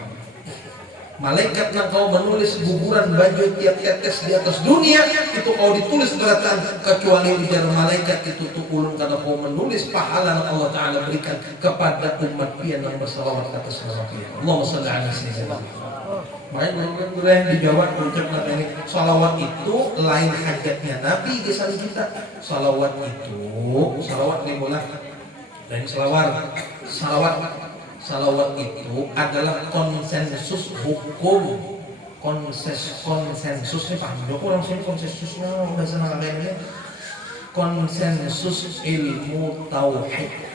Malaikat yang kau menulis guguran baju tiap tetes di atas dunia itu kau ditulis beratan, kecuali ujar malaikat itu tuh ulun karena kau menulis pahala yang Allah Ta'ala berikan kepada umat pian yang bersalawat atas nama pian. Allahumma shalli ala sayyidina Muhammad. Baik, guru-guru yang dijawab ucap ini, salawat itu lain hajatnya Nabi di sana kita. Salawat dimulai lain salawat itu adalah konsensus hukum. Konsensusnya Pak Joko orang sini konsensusnya bahasa lainnya konsensus ilmu tauhid.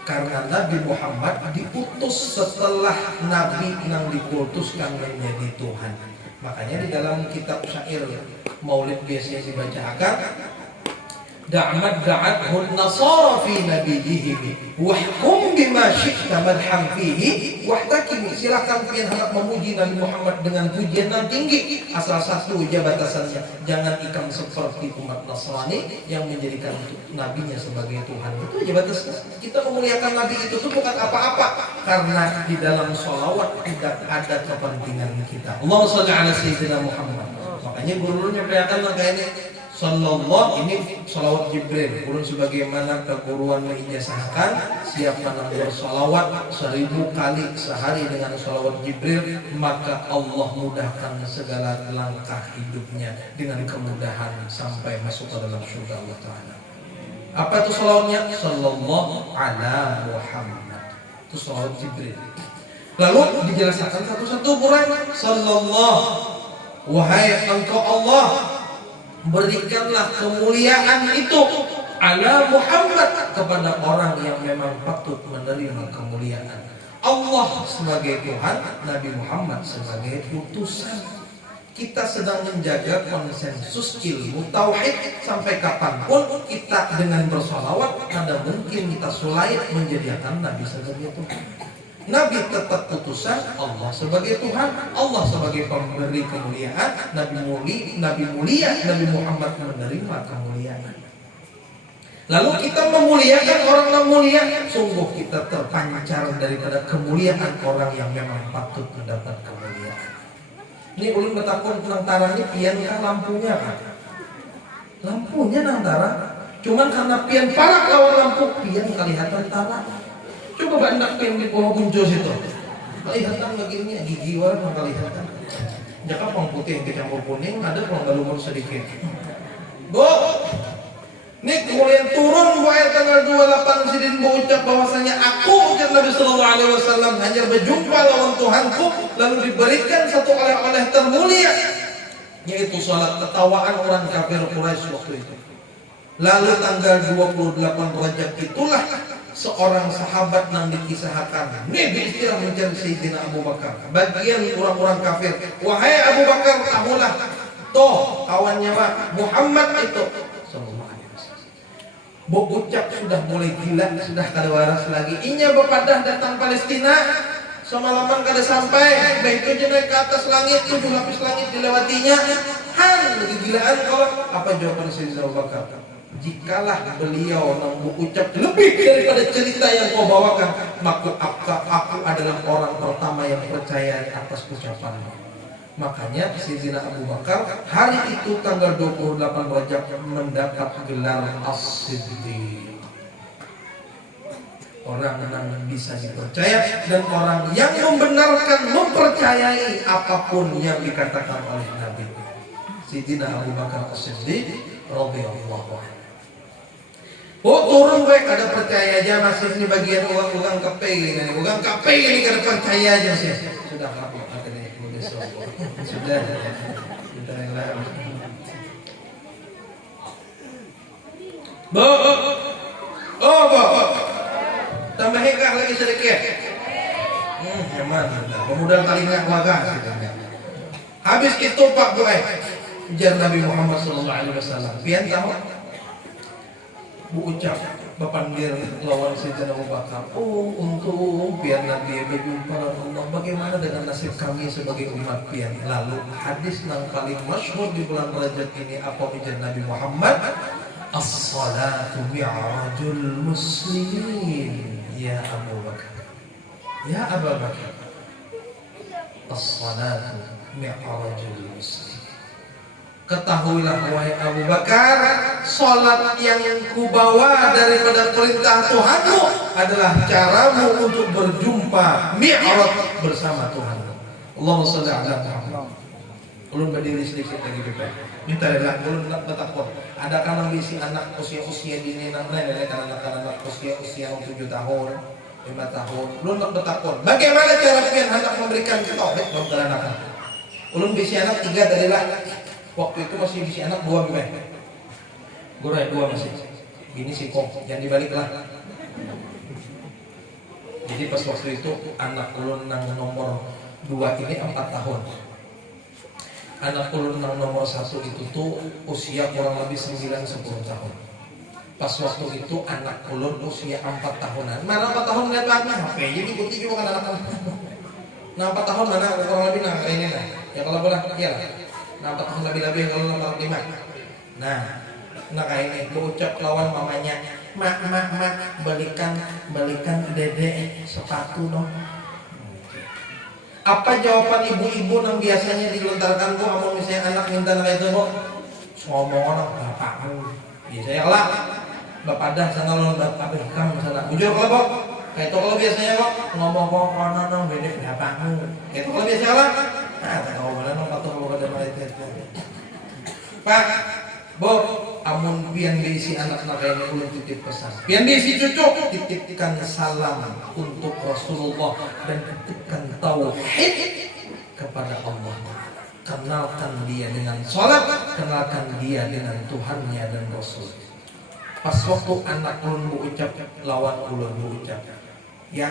Karena Nabi Muhammad diutus setelah Nabi yang diputuskan menjadi Tuhan. Makanya di dalam kitab syair Maulid biasanya dibacakan, da'mat da'athun nasara fi nabiyihim wahkum bima syi'ta madham fihi wahtakim. Silakan kalian hendak memuji Nabi Muhammad dengan pujian yang tinggi, asal satu aja batasannya, jangan ikam seperti umat Nasrani yang menjadikan nabinya sebagai Tuhan. Itu aja batasnya. Kita memuliakan Nabi itu tuh bukan apa-apa, karena di dalam sholawat tidak ada kepentingan kita. Allahumma sholli ala sayyidina Muhammad. Makanya gurunya beriakan makanya sallallahu, ini salawat Jibril. Kurun sebagaimana keguruan mengijazahkan, siapa yang bersalawat 1000 kali sehari dengan salawat Jibril, maka Allah mudahkan segala langkah hidupnya dengan kemudahan sampai masuk ke dalam surga Allah Ta'ala. Apa itu salawatnya? Sallallahu ala Muhammad. Itu salawat Jibril. Lalu dijelaskan satu-satu Quran. Sallallahu, wahai engkau Allah, berikanlah kemuliaan itu ala Muhammad, kepada orang yang memang patut menerima kemuliaan. Allah sebagai Tuhan, Nabi Muhammad sebagai utusan. Kita sedang menjaga konsensus ilmu tauhid. Sampai kapanpun kita dengan bersolawat, ada mungkin kita sulait menjadikan Nabi sebagai Tuhan. Nabi tetap utusan, Allah sebagai Tuhan, Allah sebagai pemberi kemuliaan, Nabi mulia, Nabi Muhammad menerima kemuliaan. Lalu kita memuliakan orang yang mulia, sungguh kita terpancar daripada kemuliaan orang yang memang patut mendapat kemuliaan. Ini ulun bertakun tentang taranya pian kan lampunya kan? Lampunya nang tara, cuman karena pian parak lawan lampu, pian kelihatan tara. Coba bandak pian di bawah buncos itu, kelihatan begini, gigi orang kelihatan. Jaka pang putih kecampur kuning, ada pang galumur sedikit. Bu, ini kemuliaan turun ayat tanggal 28 sidin mengucap bahwasanya aku ucap Nabi Sallallahu Alaihi Wasallam hanya berjumpa lawan Tuhanku, lalu diberikan satu oleh-oleh termulia, yaitu salat ketawaan orang kafir Quraisy waktu itu. Lalu tanggal 28 Rajab itulah seorang sahabat yang dikisahkan, Nabi istilah mencari Sayyidina Abu Bakar. Bagian orang-orang kafir, wahai Abu Bakar, kamulah toh kawannya Pak Muhammad itu. Ucap sudah mulai gila, sudah kada waras lagi. Inya bepadah datang Palestina, semalaman kada sampai, baik itu naik ke atas langit, 7 lapis langit dilewatinya. Lagi gilaan kalau apa jawaban Sayyidina Abu Bakar? Jikalah beliau ucap lebih daripada cerita yang kau bawakan, maka aku adalah orang pertama yang percaya atas ucapanmu. Makanya Sayyidina Abu Bakar hari itu tanggal 28 Rajab mendapat gelar As-Siddiq, orang yang bisa dipercaya dan orang yang membenarkan, mempercayai apapun yang dikatakan oleh Nabi. Sayyidina Abu Bakar As-Siddiq radhiyallahu anhu. Oh turun baik, ada percaya aja masih ini bagian uang KPI ini, uang KPI ini kada percaya aja sih. Sudah apa? Sudah lah. Bu, tambah hekah lagi sedikit. Gimana? Pemuda paling nggak wagas. Habis itu Pak Boy, ujar Nabi Muhammad SAW. Pian tahu? Bu ucap berpanggil lawan Sayyidina Abu Bakar. Oh, untung biar Nabi berjumpa Allah. Bagaimana dengan nasib kami sebagai umat pian? Lalu hadis yang paling masyhur di bulan Rajab ini apa ujar Nabi Muhammad? As-salatu mi'rajul muslimin. Ya Abu Bakar, ya Abu Bakar, as-salatu mi'rajul muslimin. Ketahuilah wahai Abu Bakar, salat yang kubawa daripada perintah Tuhanmu adalah caramu untuk berjumpa mi'raj bersama Tuhanmu. Allahumma shalli ala Muhammad. Ulun berdiri sedikit lagi Bapak. Minta adalah ulun nak bertakwa. Adakah nambisi anak usia-usia dini nenek anak-anak usia 7 tahun, 5 tahun. Ulun nak bertakwa. Bagaimana cara pian hendak memberikan tauhid kepada anak? Ulun bisi anak 3 dari lah. Waktu itu masih bisi anak 2 bebek. Gurai 2 masih. Ini si kok yang dibalik lah. Jadi pas waktu itu anak ulun nang nomor 2 ini 4 tahun. Anak ulun nang nomor 1 itu tuh usia kurang lebih 9-10 tahun. Pas waktu itu anak ulun usia 4 tahunan. Mana 4 tahun lihat lagi HP, jadi ikuti juga kan anak. Nah 4 tahun mana kurang lebih nah kayak ini nah. Ya kalau boleh iya lah. Nah 4 tahun lebih kalau nomor 5. Nah kayak ini berucap lawan mamanya, mak balikan dede sepatu dong. Apa jawaban ibu-ibu yang biasanya dilontarkan bu, kalau misalnya anak minta kayak itu bu, ngomong orang bapakmu. Biasanya lah, bapak dah sana lo bapak kamu sana. Bujur kalau bu, kayak itu kalau biasanya bu ngomong kono nong beda bapakmu. Kayak itu kalau biasanya lah. Nah, tahu mana nong patuh kalau ada mereka. Pak, bu, amun pian diisi anak-anak ini ulun titip pesan. Pian diisi cucu titipkan salam untuk Rasulullah dan titipkan tauhid kepada Allah. Kenalkan dia dengan sholat, kenalkan dia dengan Tuhannya dan Rasul. Pas waktu anak ulun berucap lawan ulun berucap, ya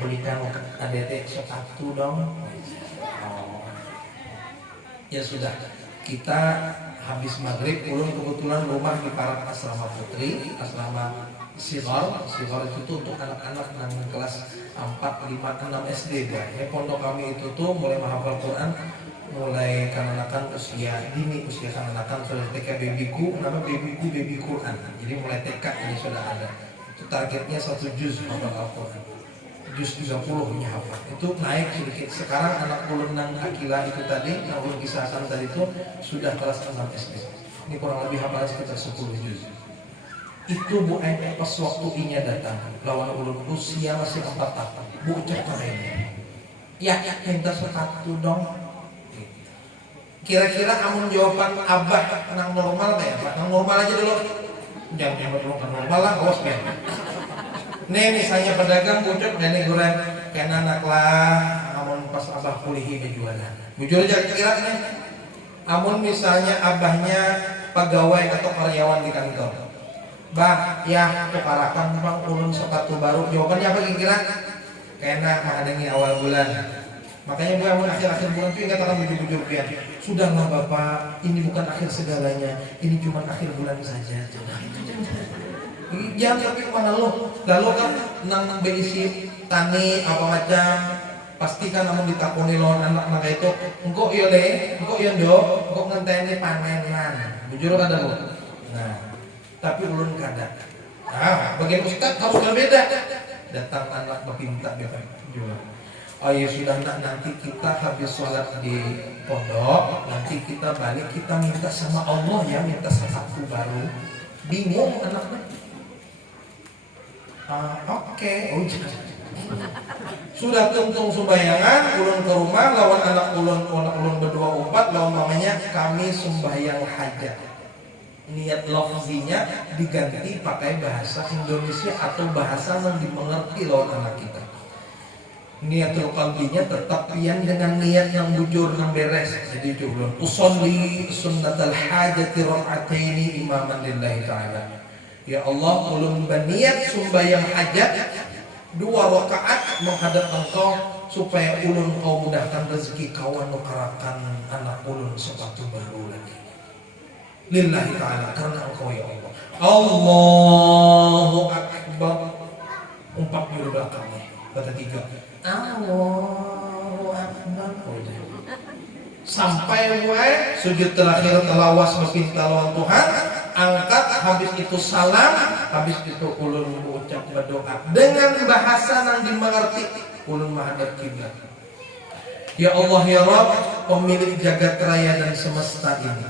belikan adik sepatu dong. Ya sudah, kita habis maghrib, ulun kebetulan rumah di Parak Asrama Putri, Asrama Sighar itu tuh untuk anak-anak yang kelas 4, 5, 6 SD ya. Pondok kami itu tuh mulai menghafal Quran, mulai kanak-kanak usia dini, usia kanak-kanak sudah TK babyku, nama babyku baby Quran. Jadi mulai TK ini sudah ada. Itu targetnya 1 juz hafal Al-Quran. Juz 30-nya hafal. Itu naik sedikit. Sekarang anak ulun nang Akila itu tadi, yang ulun kisahkan tadi itu sudah kelas 6 SD. Ini kurang lebih hafal sekitar 10 juz. Itu Bu Aida pas waktu inya datang lawan ulun usia masih 4 tahun. Bu ucap ini. Ya, minta sepatu dong. Kira-kira amun jawaban abah nang normal kayak apa? Nang normal aja dulu. Jangan normal lah, awas ya. Nih misalnya pedagang bucuk dan guran kayak anak lah, amun pas abah kulihi berjualan. Bujur aja kira nih. Amun misalnya abahnya pegawai atau karyawan di kantor. Bah, ya tukarakan bang ulun sepatu baru. Jawabannya apa kira-kira? Kena menghadiri awal bulan. Makanya gue amun akhir-akhir bulan itu ingat akan bujur-bujur pian. Sudahlah bapak, ini bukan akhir segalanya. Ini cuma akhir bulan saja. Jangan sampai kemana lo. Lalu kan nang berisi tani apa macam. Pastikan namun ditakuni lawan anak-anak itu. Engkau iya le, engkau iya do, engkau ngenteni panenan. Bujur kada lo. Nah, tapi ulun kada. Nah, bagian ustaz harus berbeda. Datang anak berpinta bebas. Ya sudah nanti kita habis sholat di pondok, nanti kita balik kita minta sama Allah ya, minta sepatu baru. Bingung anaknya. Oke. Sudah tuntung sembayangan, ulun ke rumah lawan anak ulun berdua upat lawan mamanya kami sembayang hajat. Niat lafzinya diganti pakai bahasa Indonesia atau bahasa yang dimengerti lawan anak kita. Niatul qalbinya tetap pian dengan niat yang bujur yang beres. Jadi itu ulun usolli sunnatal hajati rak'ataini imaman lillahi ta'ala. Ya Allah, ulun berniat sembahyang hajat 2 rakaat menghadap engkau supaya ulun kau mudahkan rezeki kawan nukarakan anak ulun sepatu baru lagi. Lillahi ta'ala, karena engkau ya Allah. Allahu akbar. Umpak di belakangnya. Kata 3. Allahu akbar. Sampai sujud terakhir telawas meminta lawan Tuhan, angkat, habis itu salam, habis itu ulun mengucap berdoa dengan bahasa yang dimengerti. Ulun menghadap kiblat. Ya Allah ya Rabb, pemilik jagat raya dan semesta ini.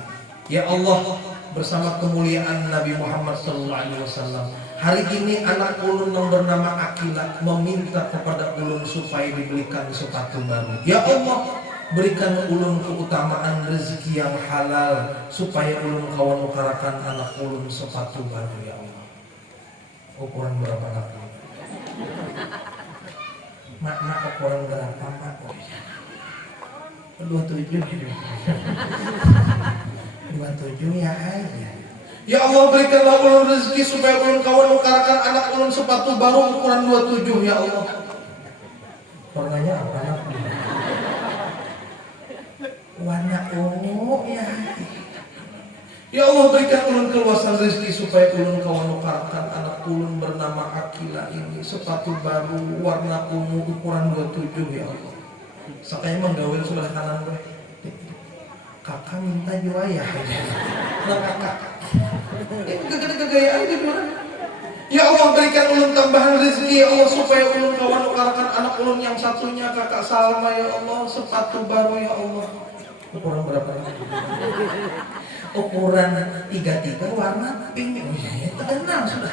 Ya Allah, bersama kemuliaan Nabi Muhammad SAW, hari ini anak ulun yang bernama Akila meminta kepada ulun supaya dibelikan sepatu baru. Ya Allah, berikan ulun keutamaan rezeki yang halal supaya ulun kawan ukarakan anak ulun sepatu baru ya Allah. Ukuran berapa nak? Mak ukuran berapa mak? 27 ya aja. Ya Allah, berikanlah ulun rezeki supaya ulun kawan ukarakan anak ulun sepatu baru ukuran 27 ya Allah. Warnanya apa nak? Warna ungu ya. Ya Allah berikan ulun keluasan rezeki supaya ulun kawan nukarkan anak ulun bernama Akila ini sepatu baru warna ungu ukuran 27 ya Allah. Sakanya menggawil sebelah kanan gue. Kakak minta juga ya. Nah kakak. Gaya-gayaan gitu. Ya Allah berikan ulun tambahan rezeki ya Allah supaya ulun kawan nukarkan anak ulun yang satunya kakak Salma ya Allah sepatu baru ya Allah. Ukuran berapa? Ukuran 33 warna pink. Oh iya, terkenal sudah.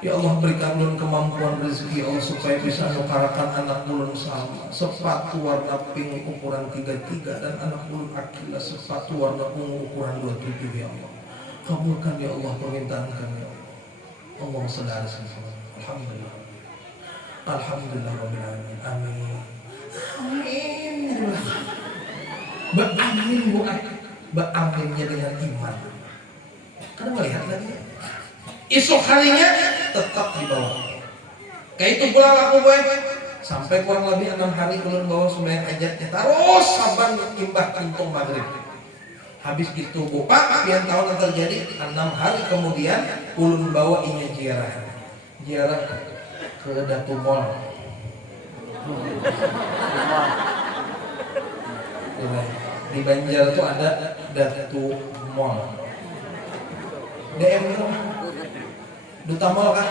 Ya Allah berikan ulun kemampuan rezeki Allah supaya bisa nukarakan anak ulun sama sepatu warna pink ukuran 33 dan anak ulun Akila sepatu warna ungu ukuran 27 ya Allah. Kabulkan ya Allah permintaan kami ya Allah. Allahumma shalli ala sayyidina. Alhamdulillah. Alhamdulillah rabbil alamin. Amin. Amin. Beramin bukan beraminnya dengan iman. Karena melihat lagi esok harinya tetap di bawah. Kayak itu pula laku gue sampai kurang lebih 6 hari ulun bawa sembahyang hajatnya terus saban imbah kentung maghrib. Habis itu buka pian tahun yang terjadi 6 hari kemudian ulun bawa inya ziarah ke Datu Mall. Di Banjar tuh ada Datu Mall. DM tuh Duta Mall kan?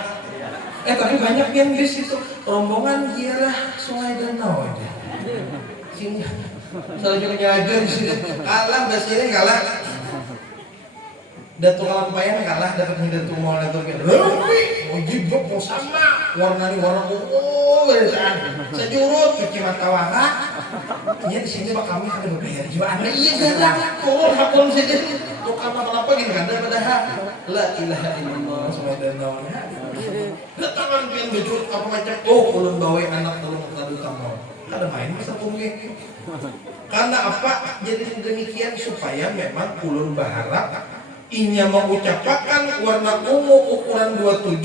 Tapi banyak yang bis itu rombongan ziarah Sungai Danau aja. Sini, saya juga jajan di sini. Kalah basirnya kalah. Datu Kalampayan kalah dapat Datu Mall Datu Rambi. Mau jibok mau sama. Warnanya warna ungu beresan. Sejurut cuci mata warna. Iya di sini pak kami ada berbayar juga. Iya dah. Oh hakun saja. Tuh apa gini kan padahal. La ilaha illallah Sungai Danau. Datangan pian bejut apa macam. Oh ulun bawa anak tolong ke Duta Mall. Kada main masa punggi. Karena apa? Jadi demikian supaya memang ulun berharap inya mengucapkan warna ungu ukuran 27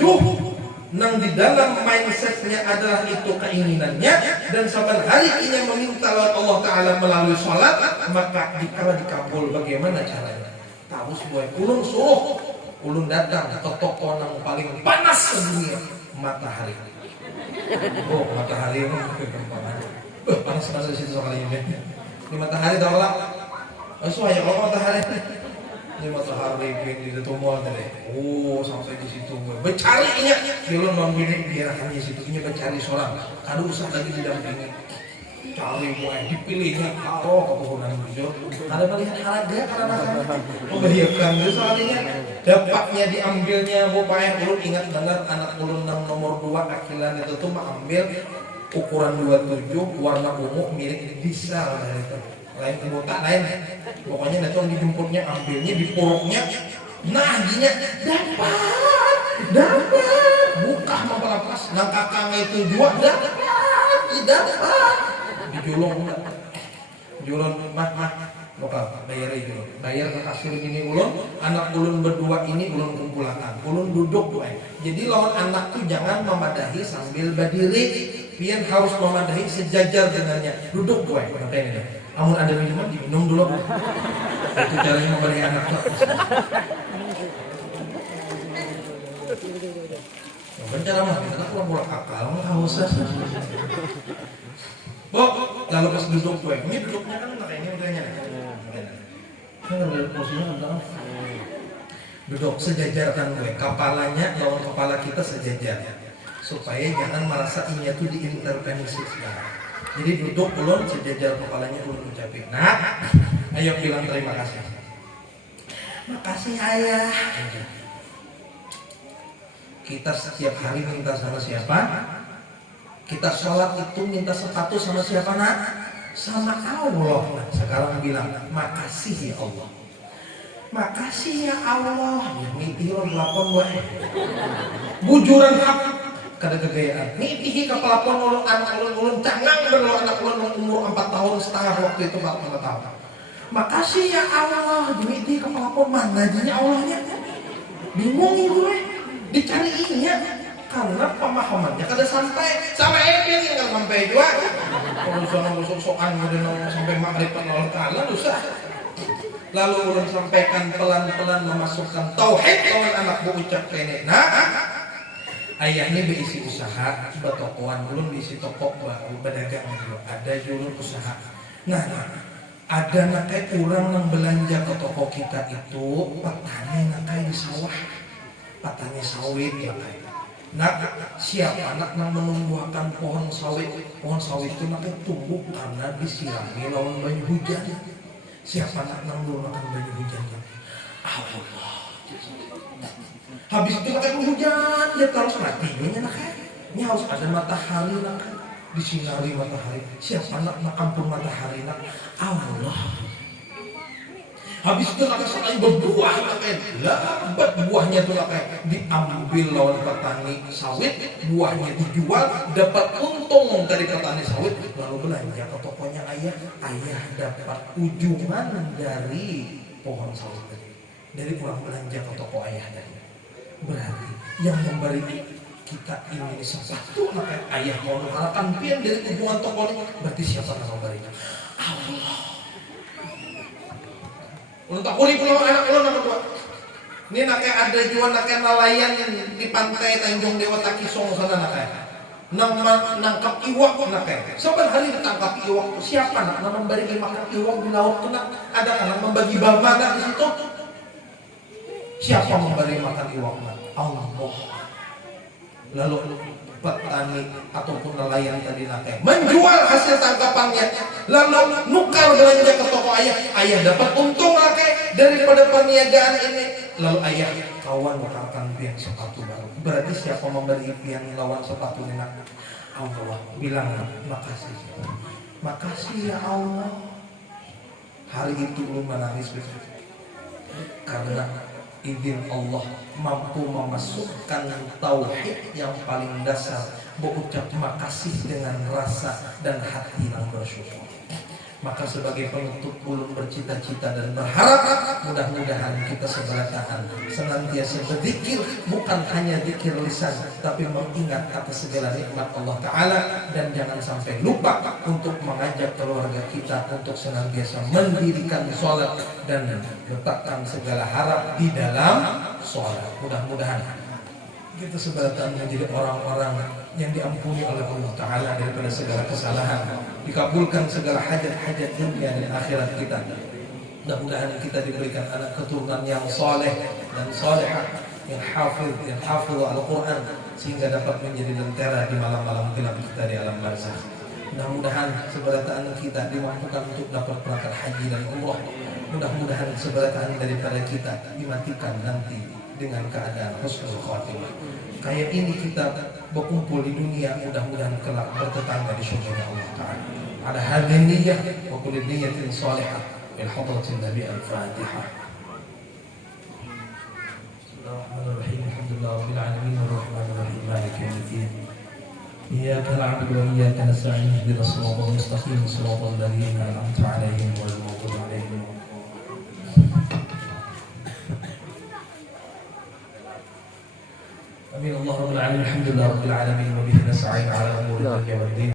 nang di dalam mindsetnya adalah itu keinginannya dan saban hari inya meminta Allah Ta'ala melalui sholat maka dikala dikabul bagaimana caranya? Tahu sebuah ulun suruh ulun datang ke toko yang paling panas sedunia matahari. Oh matahari ini panas di situ sekali ini. Di matahari tahu lah. Soalnya kalau matahari ini matahari di Datu Mall tadi. Oh sampai di situ bercarinya. Belum non bini biarkan di situ ini bercari seorang. Kado usah lagi didampingi. Cari mulai dipilihnya karo keturunan hijau. Ada melihat harga karena membahayakan itu soalnya. Dapatnya diambilnya bopaya ulun ingat dengar anak ulun nomor 2 Akilan itu tuh mengambil ukuran 27 warna ungu milik Diesel dari itu. Lain kebota lain. Pokoknya itu dijemputnya ambilnya di puruknya. Nah gini dapat buka mempelapas. Nang kakangnya itu juga dapat. Dijulung enggak? Julun mah lokal bayar itu. Bayar ke kasir ini ulun, anak ulun berdua ini ulun kumpulakan. Ulun duduk gue. Jadi lawan anak tuh jangan memadahi sambil berdiri. Pian harus memadahi sejajar dengannya. Duduk gue. Makanya ini. Amun ada minuman diminum dulu. Itu caranya memberi anak tuh. Bencana mah kita pulang akal nggak usah. Lalu pas duduk gue, ini duduknya kan kayaknya udahnya. Kan ada posisinya kan. Duduk sejajarkan gue, kepalanya lawan kepala kita sejajar. Supaya jangan merasa ini tuh diintervensi sekarang. Jadi duduk ulun sejajar kepalanya ulun ucapin. Nah, ayo bilang terima kasih. Makasih ayah. Kita setiap hari minta sama siapa? Kita sholat itu minta sepatu sama siapa nak? Sama Allah. Sekarang bilang makasih ya Allah. Makasih ya Allah. Mimpi lo pelapon gue. Bujuran hak kada kegayaan. Mimpi ke pelapon ulun anak ulun cangang berlo anak ulun umur 4 tahun setengah waktu itu 4 tahun. Makasih ya Allah. Mimpi ke pelapon mana aja Allahnya? Bingung gue. Dicariinnya. Karena pemahamannya kada sampai Epin yang kada sampai juga. Kalau soal sok-sokan sampai maghrib Allah Ta'ala dosa. Lalu ulun sampaikan pelan-pelan memasukkan tauhid lawan anak bu ucap kene. Nah, ayahnya berisi usaha, betokoan ulun berisi toko baru berdagang dulu. Ada ulun usaha. Nah, ada nakai orang yang belanja ke toko kita itu petani nakai di sawah, petani sawit nakai. Nah, siapa anak yang menumbuhkan pohon sawit? Pohon sawit itu nakai tumbuh karena disirami lawan banyu hujan. Siapa nak nanggur makan banyu hujan? Allah. Habis itu makan hujan, dia terus mati. Ini harus ada matahari nak disinari matahari. Siapa nak ampun matahari nak? Allah. Habis itu nak sekali berbuah nak lebat buahnya tu nak diambil lawan petani sawit, buahnya dijual, dapat untung dari petani sawit, lalu belanja ke tokonya ayah dapat ujungan dari pohon sawit tadi. Dari kurang belanja ke toko ayah tadi. Berarti yang memberi kita ini sepatu maka ayah mau mengalahkan pian dari ujungan toko ini, berarti siapa yang memberinya? Allah. Untuk kulit pulau anak pulau nomor 2. Ini nakai ada jual nakai nelayan yang di pantai Tanjung Dewa Takisong sana nakai. Nangkap iwak nakai. Saban hari ditangkap iwak. Siapa nak memberi makan iwak di laut tu nak? Ada anak membagi bama nak di situ? Siapa memberi makan iwak nak? Allah. Lalu petani ataupun nelayan tadi nakai menjual hasil tangkapannya, lalu nukar belanja ke toko ayah dapat untung nakai daripada perniagaan ini, lalu ayah kawan akan pian sepatu baru. Berarti siapa memberi pian lawan sepatu ini nak? Allah. Bilang makasih, makasih ya Allah. Hari itu lu menangis karena izin Allah mampu memasukkan tauhid yang paling dasar, berucap makasih dengan rasa dan hati yang bersyukur. Maka sebagai penutup ulun bercita-cita dan berharap mudah-mudahan kita seberatahan senantiasa berzikir, bukan hanya zikir lisan tapi mengingat atas segala nikmat Allah Ta'ala, dan jangan sampai lupa untuk mengajak keluarga kita untuk senantiasa mendirikan sholat dan letakkan segala harap di dalam sholat. Mudah-mudahan kita seberatahan menjadi orang-orang yang diampuni oleh Allah Ta'ala daripada segala kesalahan, dikabulkan segala hajat-hajat dunia dan akhirat kita. Mudah-mudahan kita diberikan anak keturunan yang soleh dan solehah, yang hafidh Al-Quran, sehingga dapat menjadi lentera di malam-malam gelap kita di alam barzakh. Mudah-mudahan seberatan kita dimampukan untuk dapat berangkat haji dan umrah. Mudah-mudahan seberatan daripada kita dimatikan nanti dengan keadaan husnul khatimah. Kayak ini kita berkumpul di dunia, mudah-mudahan kelak bertetangga di surga Allah Ta'ala. Ada hadhihi niyyah wa kullu niyyatin salihah min hadratin Nabi al-Fatihah. Bismillahirrahmanirrahim. Alhamdulillahirabbil alamin arrahmanir rahim maliki yaumiddin. Iyyaka na'budu wa iyyaka nasta'in ihdinas siratal mustaqim siratal ladzina an'amta 'alaihim ghairil maghdubi 'alaihim. Amin. Allahumma alhamdulillah rabbil alamin wa bihi nasta'in 'ala umuri dunya wad din.